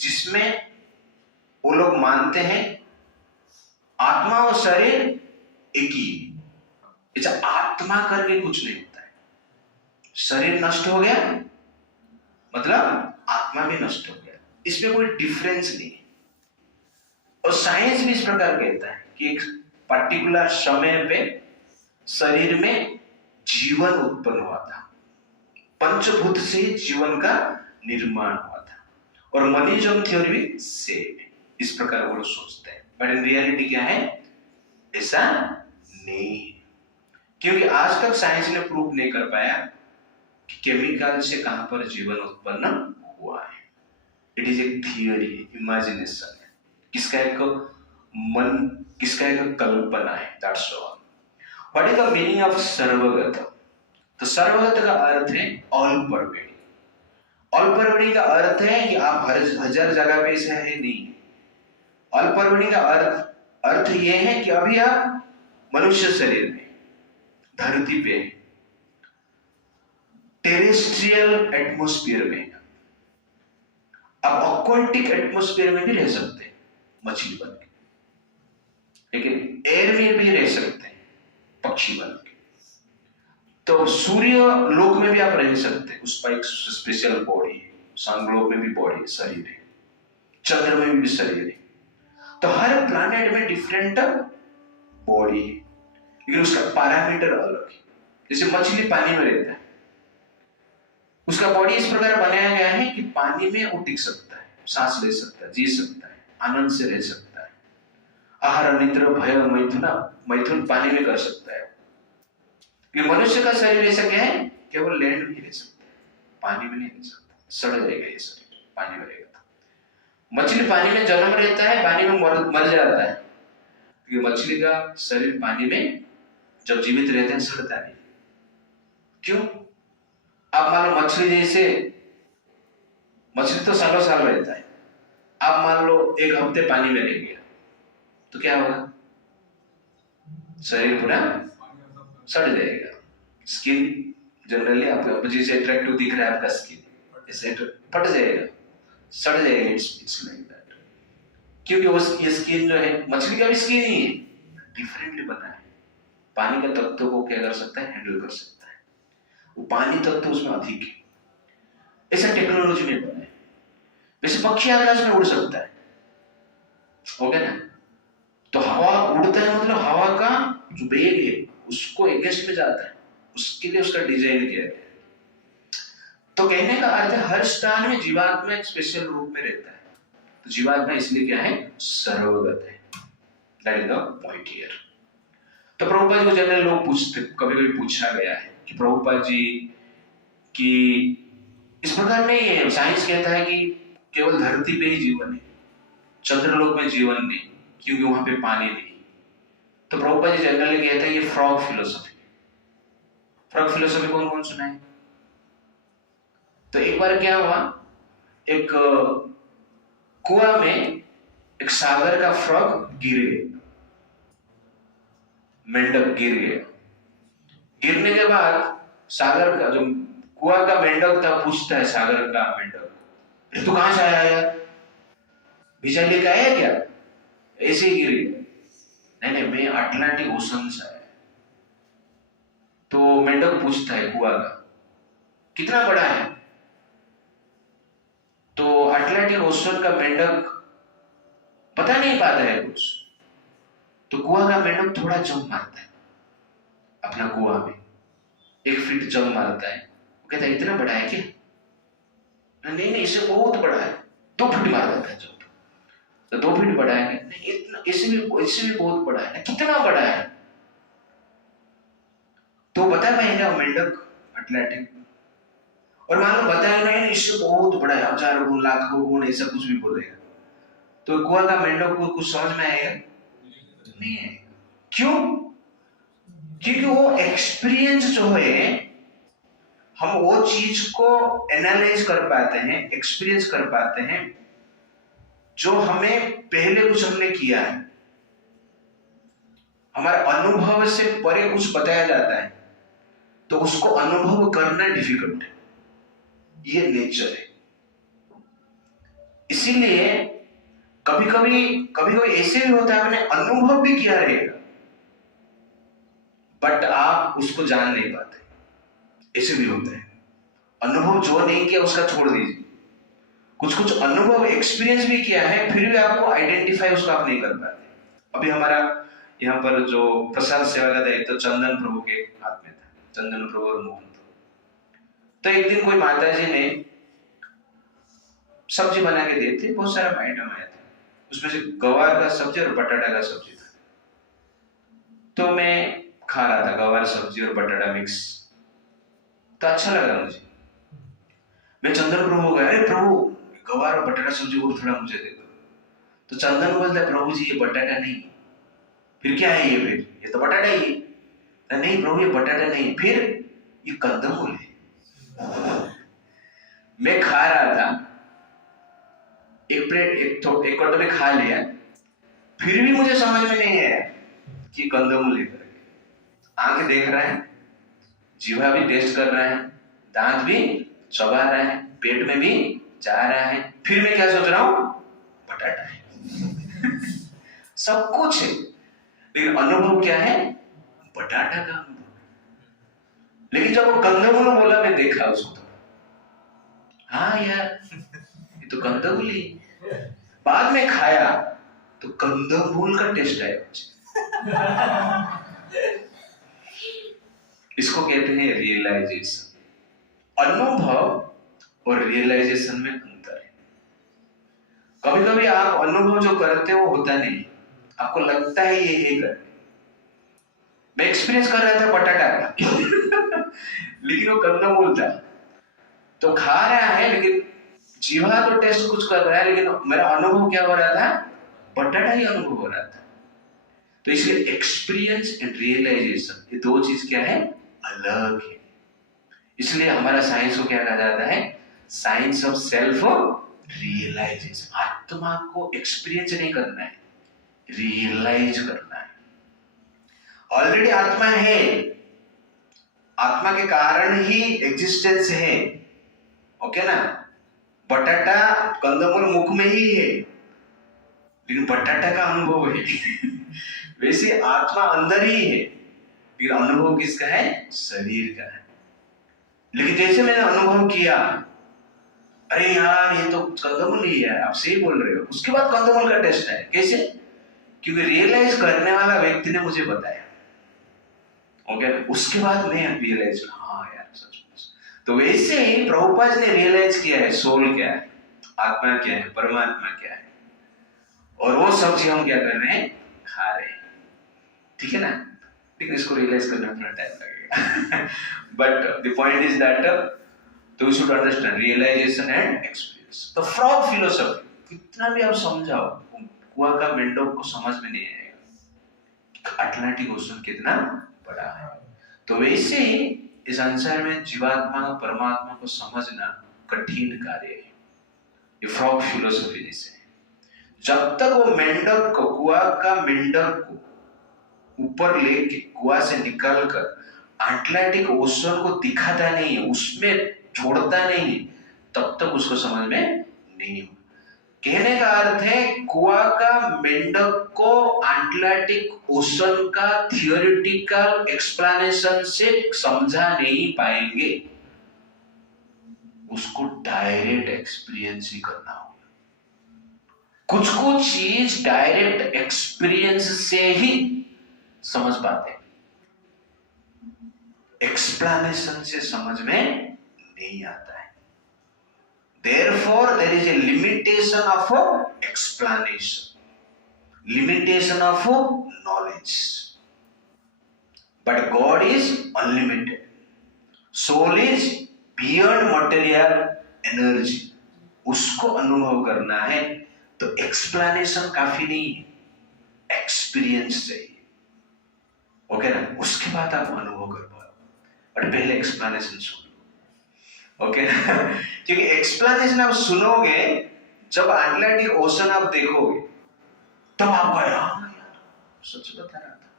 जिसमें वो लोग मानते हैं आत्मा और शरीर एक ही। अच्छा, आत्मा करके कुछ नहीं होता है। शरीर नष्ट हो गया मतलब आत्मा भी नष्ट हो गया, इसमें कोई डिफरेंस नहीं। और साइंस भी इस प्रकार कहता है कि एक पर्टिकुलर समय पे शरीर में जीवन उत्पन्न हुआ था, पंचभूत से जीवन का निर्माण हुआ था। और मनीजम थ्योरी भी सेम है, इस प्रकार वो लोग सोचते हैं। बट इन रियलिटी क्या है? ऐसा नहीं, क्योंकि आज तक साइंस ने प्रूव नहीं कर पाया कि केमिकल से कहां पर जीवन उत्पन्न हुआ है। इट इज एक थियोरी, इमेजिनेशन। किसका एक मन, किसका एक कल्पना है। That's all. What is the meaning of सर्वगत? तो सर्वगत का अर्थ है ऑल परवेडिंग। ऑल परवेडिंग का अर्थ है कि आप हर जगह पे ऐसे है नहीं। ऑल परवेडिंग का अर्थ ये है कि अभी आप मनुष्य शरीर में, धरती पे, टेरेस्ट्रियल एटमॉस्फेयर में, आप ऑक्वाटिक एटमॉस्फेयर में भी रह सकते हैं मछली बन के, लेकिन एयर में भी रह सकते हैं पक्षी बन के। तो सूर्य लोक में भी आप रह सकते हैं, उसका एक स्पेशल बॉडी है। सन लोक में भी बॉडी है, शरीर है। चंद्र में भी शरीर है। तो हर प्लैनेट में डिफरेंट बॉडी है, लेकिन उसका पैरामीटर अलग है। जैसे मछली पानी में रहता है, उसका बॉडी इस प्रकार बनाया गया है कि पानी में वो टिक सकता है, सांस ले सकता है, जी सकता है, आनंद से रह सकता है। आहार, निद्रा, भय, मैथुन पानी में कर सकता है। कि मनुष्य का शरीर ऐसा क्या है? केवल लैंड में ही रह सकता है, पानी में नहीं रह सकता, सड़ जाएगा ये शरीर पानी में रहेगा। मछली पानी में जन्म रहता है, पानी में मर जाता है। क्योंकि मछली का शरीर पानी में जब जीवित रहते हैं सड़ता नहीं। क्यों? आप मान लो मछली जैसे, मछली तो सालों साल रहता है। आप मान लो एक हफ्ते पानी में रह गया, तो क्या होगा? शरीर पूरा सड़ जाएगा। स्किन जनरली आपका जैसे अट्रैक्टिव दिख रहा है आपका स्किन, ऐसे फट जाएगा, सड़ जाएगा। It's like that. क्योंकि ये स्किन जो है, मछली का भी स्किन ही है, डिफरेंटली बना है। पानी का तत्व को क्या कर सकता है? हैंडल कर सकता है। वो पानी तत्व उसमें अधिक है, ऐसा टेक्नोलॉजी में बना है। वैसे पक्षी आकाश में उड़ सकता है, हो गया ना? तो हवा उड़ता है मतलब हवा का जो वेग है उसको एगेंस्ट में जाता है, उसके लिए उसका डिजाइन किया गया है। तो कहने का अर्थ है हर स्थान में जीवात्मा एक स्पेशल रूप में रहता है। तो जीवात्मा इसलिए क्या है? सर्वगत है। That is the point here. तो प्रभुपाद को जनरल लोग पूछते, कभी कभी पूछा गया है कि प्रभुपाद जी कि इस प्रकार नहीं है, साइंस कहता है कि केवल धरती पे ही जीवन है, चंद्रलोक में जीवन नहीं, क्योंकि वहां पे पानी नहीं। तो प्रभुपाद जी जनरली कहते हैं ये फ्रॉग फिलोसफी। फ्रॉग फिलोसफी कौन कौन सुना है? तो एक बार क्या हुआ, एक कुआं में एक सागर का फ्रॉग गिर गया, मेंढक गिर गया। गिरने के बाद सागर का जो कुआं का मेंढक था पूछता है सागर का मेंढक, तू कहां से आया यार? भिजा लेके आया क्या? ऐसे ही गिर गया। नहीं नहीं, मैं अटलांटिक ओशन से आया। तो मेंढक पूछता है कुआं का, कितना बड़ा है? तो अटलांटिक ओशन का मेंढक पता नहीं पाता है कुछ। तो कुआं का मेंढक थोड़ा जंप मारता है अपना कुआं में, 1 फीट जंप मारता है। वो कहता है इतना बड़ा है क्या? नहीं नहीं, इससे बहुत बड़ा है। 2 फीट मार देता है जंप। तो 2 फीट बड़ा है? नहीं, इतना, इससे भी बहुत बड़ा है। कितना बड़ा है? तो बता पाएगा मेंढक अटलांटिक? और मान लो बताया नहीं, इससे बहुत बड़ा है, 1000 गुण, लाखों गुण, ऐसा कुछ भी बोलेगा। तो कुआं का मेंढक को कुछ समझ में आएगा? नहीं है। क्यों? क्योंकि वो एक्सपीरियंस जो है, हम वो चीज को एनालाइज कर पाते हैं, एक्सपीरियंस कर पाते हैं जो हमें पहले कुछ हमने किया है। हमारे अनुभव से परे कुछ बताया जाता है तो उसको अनुभव करना डिफिकल्ट है, ये नेचर है। इसीलिए कभी कभी ऐसे भी होता है आपने अनुभव भी किया रहेगा बट आप उसको जान नहीं पाते। ऐसे भी होता है, अनुभव जो नहीं किया उसका छोड़ दीजिए, कुछ अनुभव एक्सपीरियंस भी किया है फिर भी आपको आइडेंटिफाई उसको आप नहीं कर पाते। अभी हमारा यहाँ पर जो प्रसाद सेवा का दायित्व चंदन प्रभु के हाथ में था, चंदन प्रभु और मोहन। तो एक दिन कोई माता जी ने सब्जी बना के दी थी, बहुत सारा आइटम आया था, उसमें से गवार का सब्जी और बटाटा का सब्जी था। तो मैं खा रहा था गवार सब्जी और बटाटा मिक्स, तो अच्छा लगा मुझे। मैं चंदन प्रभु को गया, अरे प्रभु गवार और बटाटा सब्जी और थोड़ा मुझे दे दो। तो चंदन बोलता है प्रभु जी ये बटाटा नहीं। फिर क्या है ये? फिर ये तो बटाटा ही है। नहीं प्रभु ये बटाटा नहीं, फिर ये कंदमूल है। मैं खा रहा था, एक प्लेट एक कटोरे खा लिया, फिर भी मुझे समझ में नहीं आया कि कंदमूल है। आंख देख रहा है, जीवा भी टेस्ट कर रहा है, दांत भी चबा रहा है, पेट में भी जा रहा है, फिर मैं क्या सोच रहा हूं? बटाटा है। सब कुछ है लेकिन अनुभव क्या है? बटाटा का अनुभव। लेकिन जब वो कंदमूल बोला, मैं देखा उसको, हाँ यार ये तो कंदमूल ही। बाद में खाया तो कंदमूल का टेस्ट आया मुझे। इसको कहते हैं रियलाइजेशन। अनुभव और रियलाइजेशन में अंतर है। कभी कभी आप अनुभव जो करते हो वो होता नहीं, आपको लगता है ये है कर। मैं एक्सपीरियंस कर रहा था बटाटा का लेकिन वो कंदमूल था। तो खा रहा है लेकिन जीवा तो टेस्ट कुछ कर रहा है, लेकिन मेरा अनुभव क्या हो रहा था? बटाटा ही अनुभव हो रहा था। तो इसलिए एक्सपीरियंस एंड रियलाइजेशन, ये दो चीज क्या है? अलग है। इसलिए हमारा साइंस को क्या कहा जाता है? Science of self realization. आत्मा को एक्सपीरियंस नहीं करना है, रियलाइज करना है। ऑलरेडी आत्मा है, आत्मा के कारण ही एग्जिस्टेंस है, ओके ना। बटाटा कंदमूल मुख में ही है, लेकिन बटाटा का अनुभव है वैसे आत्मा अंदर ही है, फिर अनुभव किसका है? शरीर का है। लेकिन जैसे मैंने अनुभव किया, अरे यार ये तो कंदमूल ही है, आप सही बोल रहे हो, उसके बाद कंदमूल का टेस्ट है। कैसे? क्योंकि रियलाइज करने वाला व्यक्ति ने मुझे बताया, ओके। उसके बाद मैं रियलाइज, हाँ यार सच। तो वैसे ही प्रभुपाद ने रियलाइज किया है सोल क्या है, आत्मा क्या है, परमात्मा क्या है, और वो सब चीज हम क्या कर रहे हैं? खा रहे हैं, ठीक है ना। लेकिन इसको रियलाइज करने में थोड़ा टाइम लगेगा but the point is that तो we should understand realisation and experience. तो फ्रॉग फिलोसफी कितना भी आप समझाओ, कुआ का मेंढक को समझ में नहीं आएगा अटलांटिक ओशन कितना बड़ा है। तो वैसे ही इस संसार में जीवात्मा और परमात्मा को समझना कठिन कार्य है, ये फ्रॉग फिलोसफी जैसे। जब तक वो मेंढक को, कुआ का मेंढक को ऊपर लेके कुआ से निकालकर अटलांटिक ओशन को दिखाता नहीं है, उसमें छोड़ता नहीं है, तब तक उसको समझ में नहीं होगा। कहने का अर्थ है कुआ का मेंढक को अटलांटिक ओशन का थियोरेटिकल एक्सप्लेनेशन से समझा नहीं पाएंगे, उसको डायरेक्ट एक्सपीरियंस ही करना होगा। कुछ चीज डायरेक्ट एक्सपीरियंस से ही समझ पाते, एक्सप्लेनेशन से समझ में नहीं आता है। Therefore, there is a limitation of explanation, limitation of knowledge. But God is unlimited. Soul is beyond material energy. उसको अनुभव करना है तो एक्सप्लेनेशन काफी नहीं है, एक्सपीरियंस चाहिए, ओके ना। उसके बाद आप अनुभव कर पाओ, बट पहले एक्सप्लेनेशन सुन लो, ओके ना क्योंकि एक्सप्लेनेशन आप सुनोगे, जब अटलांटिक ओशन आप देखोगे तब आपको यार सच बता रहा था,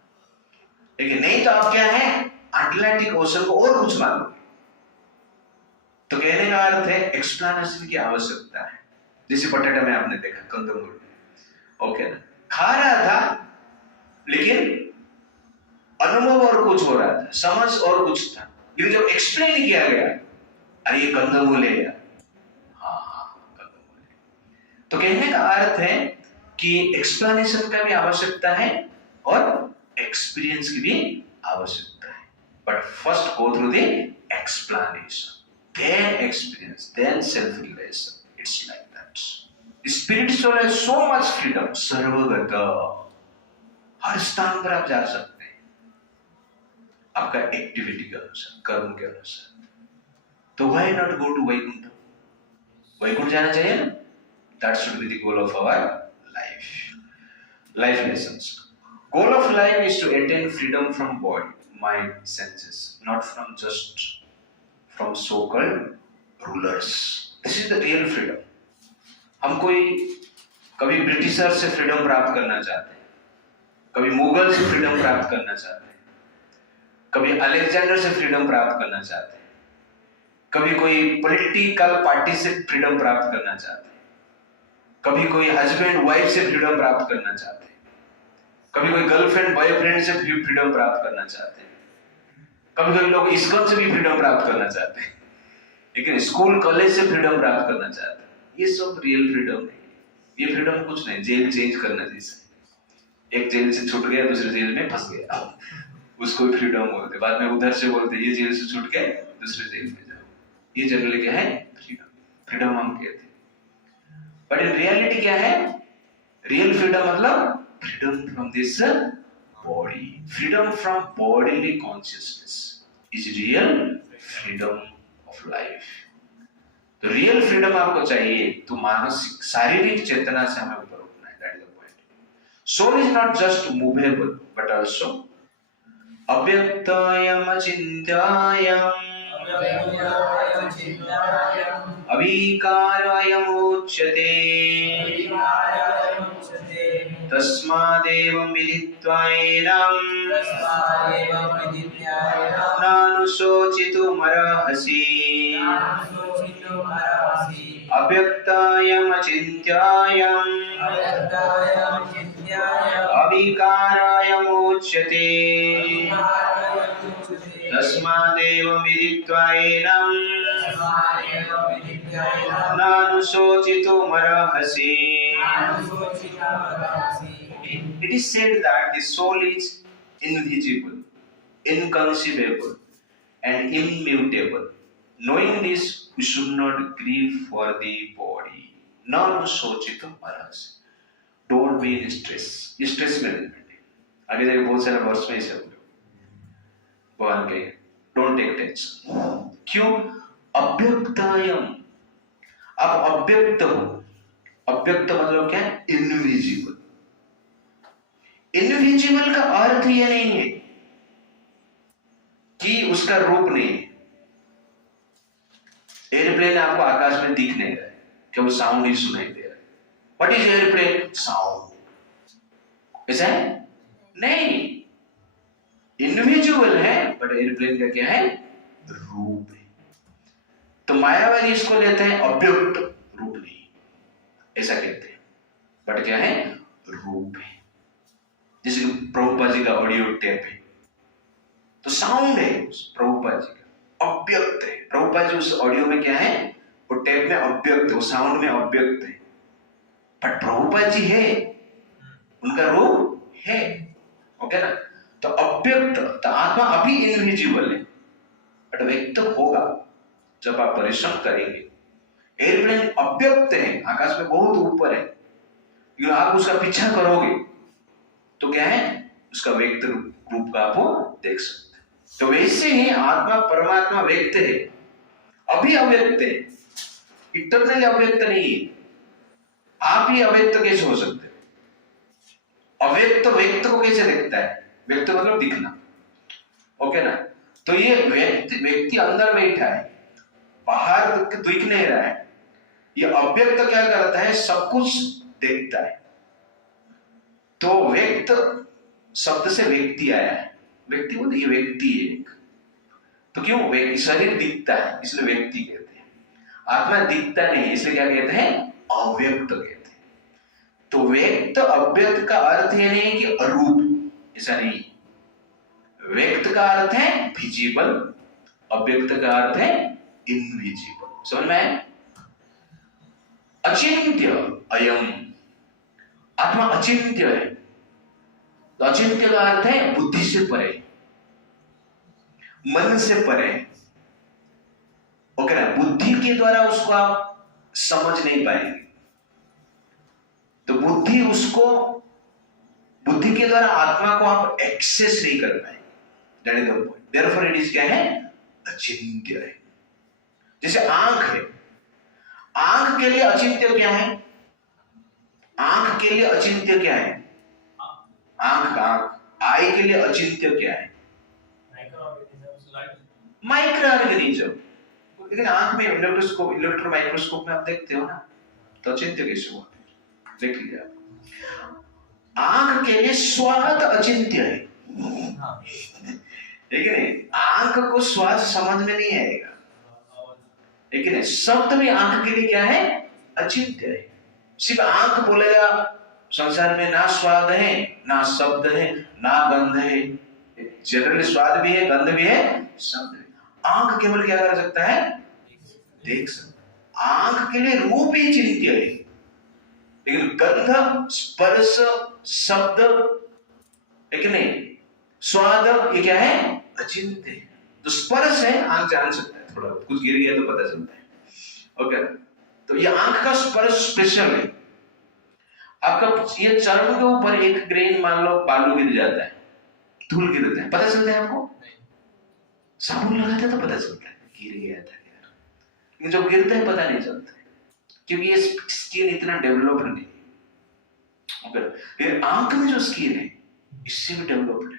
लेकिन नहीं तो आप क्या है, अटलांटिक ओशन को और कुछ मानोगे। तो कहने का अर्थ है एक्सप्लेनेशन की आवश्यकता है। जैसे बटाटा में आपने देखा कंदमूल, ओके ना, खा रहा था लेकिन अनुभव और कुछ हो रहा था, समझ और कुछ था, लेकिन जब एक्सप्लेन किया गया, अरे ये कंदमूल है यार, हाँ कंदमूल है। तो कहने का अर्थ है कि एक्सप्लेनेशन का भी आवश्यकता है और एक्सपीरियंस की भी आवश्यकता है। But first go through the explanation, then experience, then self-realization. It's like that. Spiritual has so much freedom. सर्वगत, हर स्थान पर आप जा सकते हैं आपका एक्टिविटी के अनुसार, कर्म के अनुसार। तो why not go to Vaikuntha? Vaikuntha जाना चाहिए ना। That should be the goal of our life. Life lessons. Goal of life is to attain freedom from body, mind, senses, not from just from so-called rulers. This is the real freedom. हम कोई कभी britisher से freedom प्राप्त करना चाहते हैं, कभी मुगल से फ्रीडम प्राप्त करना चाहते हैं, कभी अलेक्जेंडर से फ्रीडम प्राप्त करना चाहते हैं, कभी कोई पॉलिटिकल पार्टी से फ्रीडम प्राप्त करना चाहते हैं, कभी कोई हस्बैंड वाइफ से फ्रीडम प्राप्त करना चाहते हैं, कभी कोई गर्लफ्रेंड बॉयफ्रेंड से फ्रीडम प्राप्त करना चाहते हैं, कभी कभी लोग इस्कॉन से भी फ्रीडम प्राप्त करना चाहते हैं, लेकिन स्कूल कॉलेज से फ्रीडम प्राप्त करना चाहते हैं। ये सब रियल फ्रीडम नहीं, ये फ्रीडम कुछ नहीं, जेल चेंज करना जैसे। एक जेल से छूट गया दूसरे जेल में फंस गया, उसको फ्रीडम बोलते, बाद में उधर से बोलते ये जेल से छूट के दूसरे जेल में जाओ। ये जनरली क्या है? फ्रीडम, फ्रीडम हम कहते हैं। बट इन रियलिटी क्या है? रियल फ्रीडम मतलब freedom from this body, freedom from bodily consciousness is real freedom of life. तो रियल फ्रीडम आपको चाहिए तो मानसिक शारीरिक चेतना से हमें ऊपर उठना है, that is the point. Soul is not just movable but also अव्यक्तयम चिन्त्यायम अविकारयम उच्यते तस्मादेवं विदित्वा एनं नानुशोचितुमर्हसि अव्यक्तायमचिन्त्यायम् अविकारायमुच्यते तस्मादेवं विदित्वा एनं नानुशोचितुमर्हसि. It is said that the soul is invisible, inconceivable, and immutable. Knowing this, we should not grieve for the body. नानुशोचितुमर्हसि. Don't be in stress. Stress management. आगे जाके बहुत सारे वर्ष में इसे भगवान कहे डोंट टेक टेंशन. क्यों? अव्यक्तायम. आप अव्यक्त हो. अव्यक्त मतलब क्या है? इनविजिबल. इनविजिबल का अर्थ यह नहीं है कि उसका रूप नहीं है. एयरप्लेन आपको आकाश में दिख नहीं रहा है, केवल साउंड ही सुनाई दे रहा है. What is airplane? साउंड. ऐसा है? नहीं. इनविजिबल है, बट एयरप्लेन का क्या है? रूप है. तो मायावादी इसको लेते हैं अव्यक्त, रूप नहीं, ऐसा कहते हैं. बट क्या है? रूप है. जैसे प्रभुपाद जी का ऑडियो टेप है, तो साउंड है प्रभुपाद जी का, अव्यक्त है. प्रभुपाद जी उस ऑडियो में क्या है? वो टेप में अव्यक्त है, वो साउंड में अव्यक्त है. बट प्रभुपाद जी है, उनका रूप है. ओके ना? तो अव्यक्त, तो आत्मा अभी इनविजिबल है, बट व्यक्त होगा जब आप परिश्रम करेंगे. एयरप्लेन अव्यक्त है, आकाश में बहुत ऊपर है, लेकिन आप उसका पीछा करोगे तो क्या है? उसका व्यक्त रूप का आप देख सकते हैं. तो वैसे ही आत्मा परमात्मा व्यक्त है, अभी अव्यक्त है, इटरनली अव्यक्त नहीं है. आप ही अव्यक्त कैसे हो सकते हैं? अव्यक्त व्यक्त को कैसे देखता है? व्यक्त मतलब दिखना. ओके ना? तो ये व्यक्ति अंदर बैठा है, बाहर दिख नहीं रहा है. ये अव्यक्त क्या करता है? सब कुछ देखता है. तो व्यक्त शब्द से व्यक्ति आया है. व्यक्ति बोलते ये व्यक्ति है. तो क्यों? शरीर दिखता है इसलिए व्यक्ति कहते हैं. आत्मा दिखता नहीं इसलिए क्या कहते हैं? अव्यक्त कहते हैं. तो व्यक्त अव्यक्त का अर्थ ये नहीं कि अरूप, ऐसा नहीं. व्यक्त का अर्थ है विजिबल, अव्यक्त का अर्थ है इनविजिबल. समझ में आया? अचिंत्य अयम, आत्मा अचिंत्य है. तो अचिंत्य का अर्थ है बुद्धि से परे, मन से परे. ओके ना? बुद्धि के द्वारा उसको आप समझ नहीं पाएंगे. तो बुद्धि के द्वारा आत्मा को आप एक्सेस नहीं कर पाएंगे. That is the point. Therefore it is क्या है? अचिंत्य है. जैसे आंख है, आंख के लिए अचिंत्य क्या है? आंख के लिए अचिंत्य क्या है? आंख आई के लिए अचिंत्य क्या है? Micro organism. लेकिन आंख में इलेक्ट्रो माइक्रोस्कोप में आप देखते हो ना, तो अचिंत्य कैसे हुआ? देख लीजिए आप. आंख के लिए स्वाद अचिंत्य है. लेकिन आंख को स्वाद समझ में नहीं आएगा. लेकिन शब्द भी आंख के लिए क्या है? अचिंत्य है. सिर्फ आंख बोलेगा संसार में ना स्वाद है, ना शब्द है, ना गंध है. जनरली स्वाद भी है, गंध भी है, शब्द भी. आंख केवल क्या कर सकता है? देख सकता. आंख के लिए रूप ही चिंत्य है, लेकिन गंध, स्पर्श, शब्द, लेकिन नहीं स्वाद, ये क्या है? अचिंत्य. तो स्पर्श है, आंख जान सकता है, थोड़ा कुछ गिर गया तो पता चलता है. ओके. तो ये आंख का स्पर्श स्पेशल है. आपका ये चर्म के ऊपर एक ग्रेन मान लो बालू गिर जाता है, धूल गिरता है, पता चलता है आपको? साबुन लगाते तो पता चलता है गिर गया था यार, लेकिन जब गिरता है पता नहीं चलता है, क्योंकि ये स्किन इतना डेवलप्ड नहीं है. ओके. आंख में जो स्किन है इससे भी डेवलप्ड है.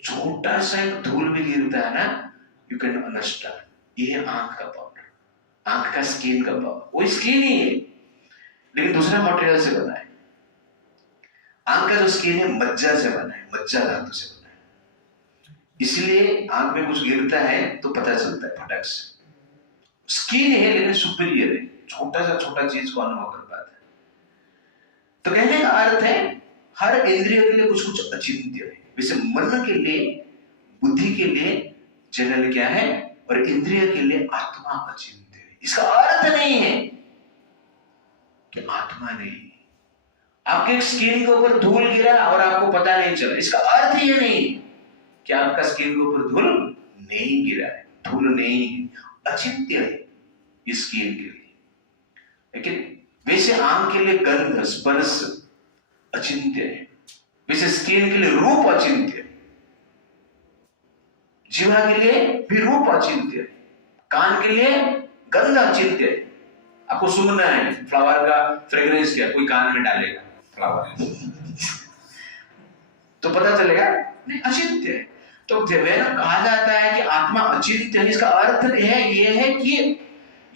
छोटा सा एक धूल भी गिरता है ना, यू कैन अंडरस्टैंड. ये आंख का पावर, आंख का स्किन का पावर. वो स्किन ही है, लेकिन दूसरा मटेरियल से बना है. आंख का जो स्किन है मज्जा से बना है, मज्जा धातु से बना है, इसलिए आंख में कुछ गिरता है तो पता चलता है फटक से। स्किन है लेकिन सुपीरियर है, छोटा सा छोटा चीज को अनुभव कर पाता है। तो कहने का अर्थ है हर इंद्रिय के लिए कुछ कुछ अचिंत्य है। वैसे मन के लिए, बुद्धि के लिए जनरल क्या है, और इंद्रिय के लिए आत्मा अचिंत्य है। इसका अर्थ नहीं है कि आत्मा नहीं, आपके स्किन के ऊपर धूल गिरा और आपको पता नहीं चला, इसका अर्थ ये नहीं कि आपका स्किन के ऊपर धूल नहीं गिरा है, धूल नहीं है, अचिंत्य है स्किन के लिए। लेकिन वैसे आंख के लिए गंध स्पर्श अचिंत्य है, वैसे स्किन के लिए रूप अचिंत्य है, जीवा के लिए भी रूप अचिंत्य है, कान के लिए गंध अचिंत्य है। आपको सुनना है फ्लावर का फ्रेग्रेंस क्या, कोई कान में डालेगा फ्लावर तो पता चलेगा नहीं, अचिंत्य है। तो वेदों कहा जाता है कि आत्मा अचिंत्य है, इसका अर्थ यह है कि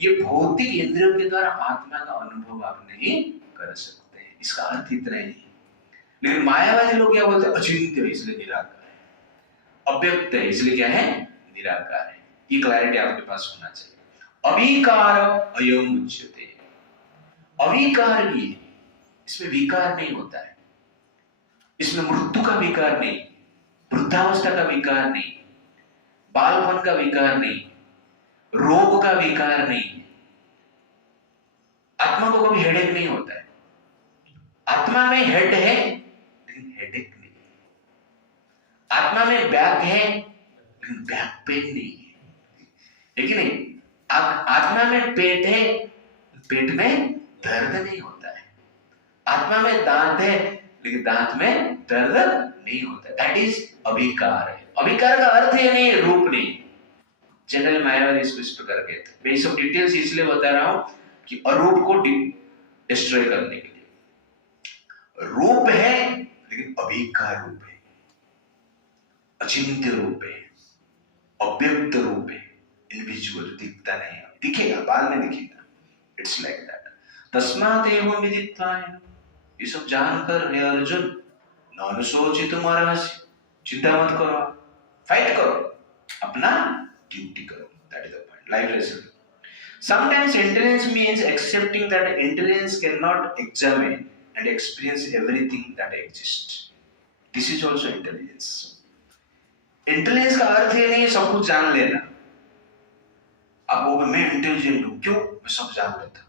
ये भौतिक इंद्रियों के द्वारा आत्मा का अनुभव आप नहीं कर सकते, इसका अर्थ इतना ही। लेकिन मायावादी लोग क्या बोलते हैं, अचिंत्य है इसलिए निराकार है, अव्यक्त है इसलिए क्या है, निराकार है। ये क्लैरिटी आपके पास होना चाहिए। अविकार अयम उच्यते, अविकार भी है, इसमें विकार नहीं होता है, इसमें मृत्यु का विकार नहीं, वृद्धावस्था का विकार नहीं, बालपन का विकार नहीं, रोग का विकार नहीं। आत्मा को कभी हेडेक नहीं होता है, आत्मा में हेड है लेकिन हेडेक नहीं, आत्मा में बैक है लेकिन बैक पेन नहीं है कि नहीं, आत्मा में पेट है, पेट में दर्द नहीं होता है, आत्मा में दांत है लेकिन दांत में दर्द नहीं होता। दैट इज अविकार है। अविकार का अर्थ ये नहीं, रूप नहीं। जनरल मायावादी इसको इस प्रकार कहते हैं। मैं ये सब डिटेल्स इसलिए बता रहा हूं कि अरूप को डिस्ट्रॉय करने के लिए। रूप है लेकिन अविकार रूप है, अचिंत्य रूप है, अव्यक्त रूप है, इनविजिबल, दिखता नहीं, दिखेगा बाद में दिखेगा। It's like that. तस्मात् एवं विदित्वा, ये सब जानकर हे अर्जुन, न अनुशोचितुम् अर्हसि, चिंता मत करो, फाइट करो, अपना ड्यूटी करो। That is the point, life lesson. Sometimes intelligence means accepting that intelligence cannot examine and experience everything that exists. This is also intelligence. Intelligence का अर्थ ये नहीं सब कुछ जान लेना। आप वो मैं इंटेलिजेंट हूं, क्यों? मैं सब जान लेता,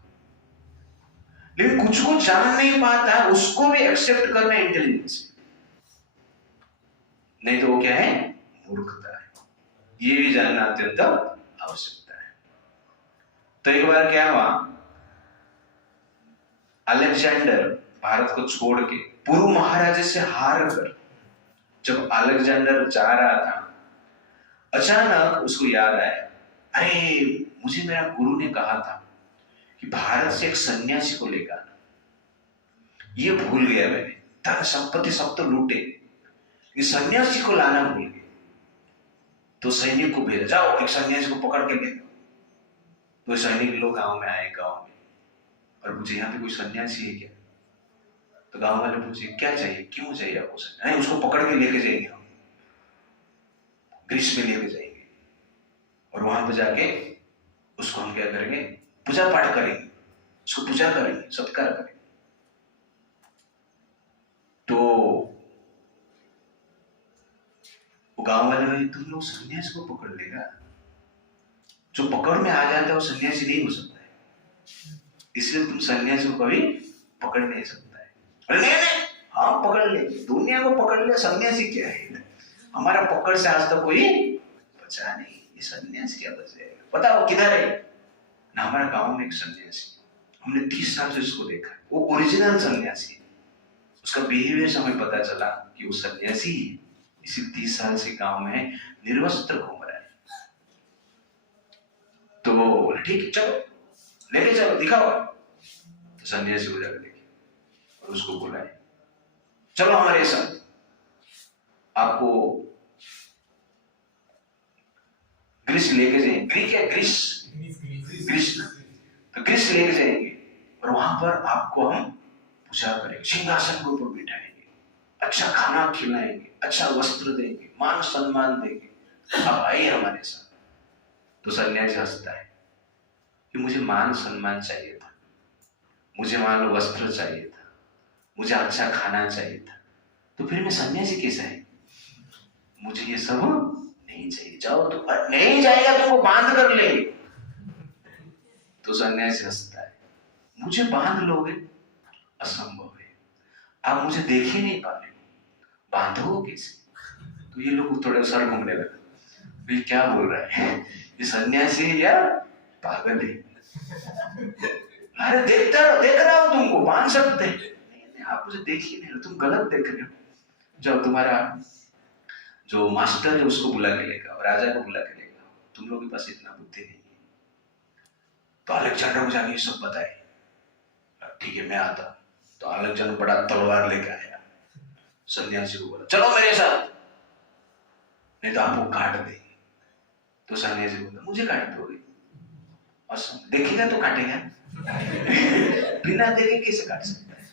लेकिन कुछ को जान नहीं पाता है, उसको भी एक्सेप्ट करना इंटेलिजेंस। नहीं तो वो क्या है, मूर्खता है। ये भी जानना अत्यंत आवश्यकता है। तो एक बार क्या हुआ, अलेक्जेंडर भारत को छोड़ के पूर्व महाराजे से हार कर जब अलेक्जेंडर जा रहा था, अचानक उसको याद आया, अरे मुझे मेरा गुरु ने कहा था कि भारत से एक सन्यासी को लेकर आना, ये भूल गया मैंने। धन संपत्ति सब तो लूटे, ये सन्यासी को लाना भूल गए। तो सैनिक को भेजा, जाओ एक सन्यासी को पकड़ के ले। तो सैनिक लोग गांव में आए, गांव में, और पूछे यहाँ पे कोई सन्यासी है क्या? तो गांव वाले पूछे क्या चाहिए, क्यों चाहिए आपको सन्यासी? नहीं, उसको पकड़ के लेके जाएंगे हम, ग्रीस में लेके जाएंगे, और वहां पर जाके उसको हम क्या करेंगे, पूजा पाठ करेंगे, उसको पूजा करेंगे, सत्कार करेंगे। तो वो गांव वाले भाई, तुम लोग सन्यासी को पकड़ लेगा, जो पकड़ में आ जाता है वो सन्यासी नहीं हो सकता है, इसलिए तुम सन्यासी को कभी पकड़ नहीं सकता है। अरे नहीं नहीं, हम पकड़ ले, दुनिया को पकड़ ले, सन्यासी क्या है? हमारा पकड़ से आज तक कोई बचा नहीं, ये सन्यासी क्या बचेगा? बताओ किधर है ना? हमारा गांव में एक सन्यासी, हमने 30 साल से उसको देखा, वो ओरिजिनल सन्यासी, उसका बिहेवियर से हमें पता चला कि वो सन्यासी है। इसी 30 साल से गांव में निर्वस्त्र घूम रहा है। तो वो ठीक है, चलो लेके चलो, दिखाओ। तो सन्यासी को जाकर देखे और उसको बुलाए, चलो हमारे साथ, आपको ग्रीस लेके जाएंगे। ग्रीक या ग्रीस? ग्रीस। तो ग्रीस लेके जाएंगे और वहां पर आपको हम पूजा करेंगे, सिंहासन के ऊपर बिठाएंगे, अच्छा खाना खिलाएंगे, अच्छा वस्त्र देंगे, मान सम्मान देंगे, आप आइए हमारे साथ। तो सन्यासी हंसता है कि मुझे मान सम्मान चाहिए था, मुझे मान लो वस्त्र चाहिए था, मुझे अच्छा खाना चाहिए था, तो फिर मैं सन्यासी कैसा है? मुझे ये सब नहीं चाहिए, जाओ तो नहीं जाएगा तुमको बांध कर ले। तो सन्यासी हंसता है, मुझे बांध लोगे? असंभव है, आप मुझे देख ही नहीं पा रहे, बांधो कैसे? तो ये लोग थोड़ा सर घूमने लगे, ये क्या बोल रहा है, ये सन्यासी है या पागल है? अरे देख रहा हूं तुमको, बांध सकते हैं। नहीं, आप मुझे देख ही नहीं रहे, तुम गलत देख रहे हो। जब तुम्हारा जो मास्टर है उसको बुला के लेगा और राजा को बुला के लेगा, तुम लोगों के पास इतना बुद्धि नहीं है। तो अलेक्जेंडर को जाके ये सब बताए, ठीक है मैं आता। तो अलेक्जेंडर बड़ा तलवार लेके आया, सन्यासी को बोला चलो मेरे साथ, नहीं तो आपको काट देंगे। तो सन्यासी बोला मुझे काट दोगे? देखेगा तो काटेगा, बिना देखे कैसे काट सकता है?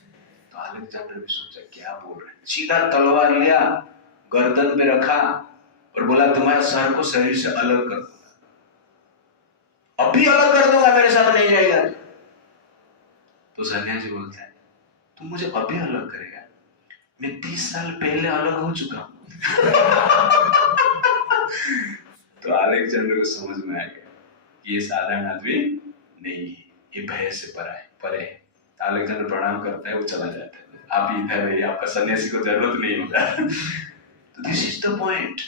तो अलेक्जेंडर भी सोचा क्या बोल रहे हैं, सीधा तलवार लिया, गर्दन पे रखा और बोला तुम्हारे सर को शरीर से अलग कर दूंगा, अभी अलग कर दूंगा, मेरे साथ नहीं जाएगा। तो सन्यासी बोलता है तुम मुझे अभी अलग करेगा? मैं 30 साल पहले अलग हो चुका हूं। तो अलेक्जेंडर को समझ में आ गया कि ये साधारण आदमी नहीं है, ये भय से परे है। अलेक्जेंडर प्रणाम करता है, वो चला जाता है, आप इधर रहिए, आपका सन्यासी को जरूरत नहीं होगा। तो दिस इज द पॉइंट।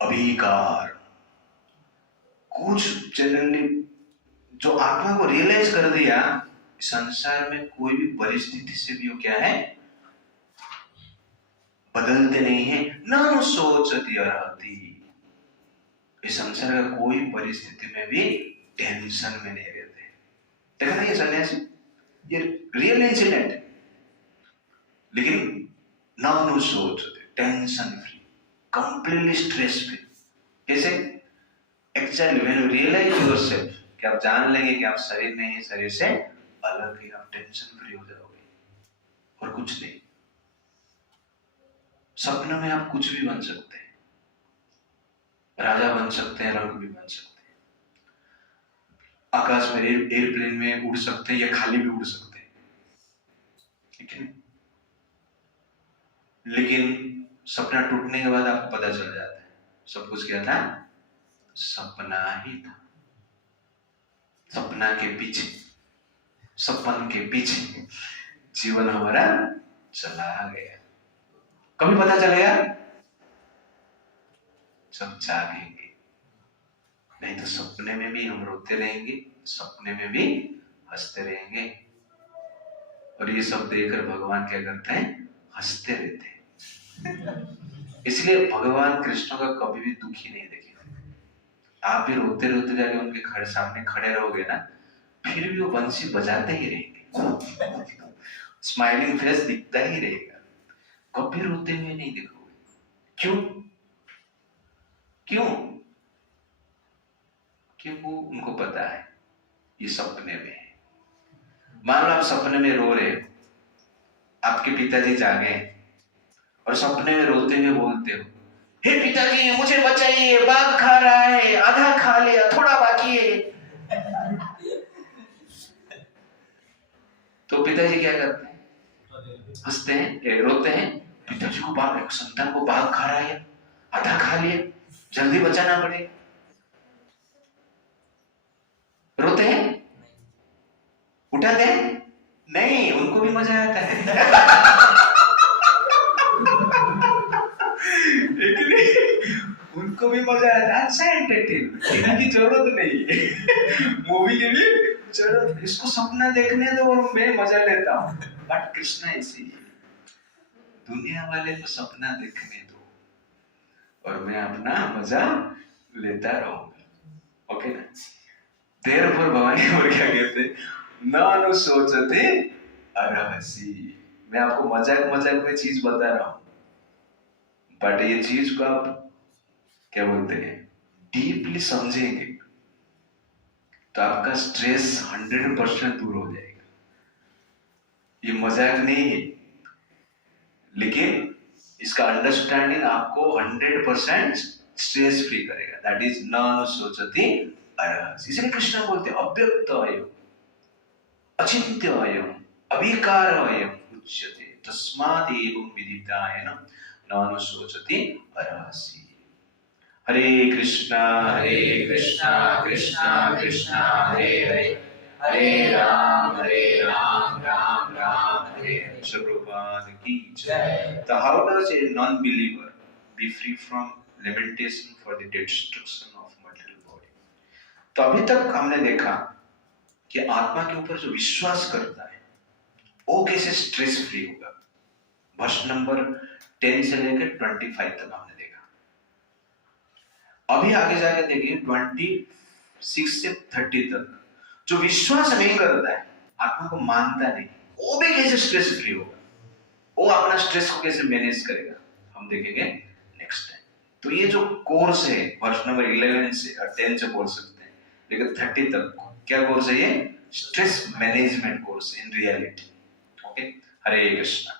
अभिकार कुछ जनरली जो आत्मा को रियलाइज कर दिया, संसार में कोई भी परिस्थिति से भी वो क्या है, बदलते नहीं है। न सोचती रहती, इस संसार का कोई परिस्थिति में भी टेंशन में नहीं रहते। देखा ना ये सन्यासी, ये रियल इंसिडेंट है, लेकिन न सोचते, tension free, completely stress free. कैसे? Actually when you realise yourself, कि आप जान लेंगे कि आप शरीर नहीं है, शरीर से अलग है, आप टेंशन फ्री हो जाओगे और कुछ नहीं। सपनों में आप कुछ भी बन सकते हैं, राजा बन सकते हैं, रंग भी बन सकते हैं, आकाश में एयरप्लेन में उड़ सकते हैं या खाली भी उड़ सकते हैं, ठीक है? लेकिन सपना टूटने के बाद आपको पता चल जाता है सब कुछ क्या था, सपना ही था। सपना के पीछे, सपन के पीछे जीवन हमारा चला गया। कभी पता चलेगा सब जागेंगे, नहीं तो सपने में भी हम रोते रहेंगे, सपने में भी हंसते रहेंगे। और ये सब देखकर भगवान क्या करते हैं, हंसते रहते हैं। इसलिए भगवान कृष्ण का कभी भी दुखी नहीं देखे। आप भी रोते रोते जाके उनके सामने खड़े रहोगे ना, फिर भी वो बंसी बजाते ही रहेंगे, स्माइलिंग फेस दिखता ही रहेगा, कभी रोते हुए नहीं देखोगे। क्यों? क्यों? क्योंकि उनको पता है ये सपने में है। मान लो आप सपने में रो रहे हो, आपके पिताजी जागे और सपने में रोते हुए बोलते हो, हे पिताजी मुझे बचाइए, बाघ खा रहा है, आधा खा लिया, थोड़ा बाकी है। तो पिताजी क्या करते हैं, हंसते हैं, रोते हैं, पिताजी को बाघ, संतान को बाघ खा रहा है, आधा खा लिया, जल्दी बचाना पड़ेगा। रोते हैं, उठाते हैं, नहीं, उनको भी मजा आता है। उनको भी मजा आता है, अच्छा एंटरटेनमेंट, इनकी जरूरत नहीं है मूवी की भी जरूरत, इसको सपना देखने दो और मैं मजा लेता हूँ। बट कृष्ण ऐसे ही, दुनिया वाले को सपना देखने दो और मैं अपना मजा लेता रहूंगा। ओके ना? देयरफॉर भवानी और क्या कहते, न सोचते अरहसी। मैं आपको मजाक मजाक में चीज बता रहा हूं, बट ये चीज को आप क्या बोलते हैं, डीपली समझेंगे तो आपका स्ट्रेस 100% दूर हो जाएगा। ये मजाक नहीं है, लेकिन इसका अंडरस्टैंडिंग आपको 100% स्ट्रेस फ्री करेगा। दैट इज न सोचती अरहसि। इसलिए कृष्ण बोलते अव्यक्त अयम, अचिंत्य अयम, अविकार अयम उच्यते, तस्मात् एवं विदितायन न सोचति अरहसि। हरे कृष्णा कृष्णा कृष्णा हरे हरे, हरे Ram Ram Ram Hare Hare. Prabhupada ki jai. So how does a non-believer be free from lamentation for the destruction of material body? तो अभी तक हमने देखा कि आत्मा के ऊपर जो विश्वास करता है वो कैसे स्ट्रेस फ्री होगा। वर्ष नंबर 10 से लेकर 25 तक हमने देखा। अभी आगे जाके देखिए 26 से 30 तक जो विश्वास नहीं करता है, आत्मा को मानता नहीं, वो भी कैसे स्ट्रेस फ्री होगा, वो अपना स्ट्रेस को कैसे मैनेज करेगा, हम देखेंगे नेक्स्ट टाइम। तो ये जो कोर्स है वर्ष नंबर 11 से 10 से बोल सकते हैं, लेकिन 30 तक क्या कोर्स है ये? Stress management course in reality. Okay, Hare Krishna.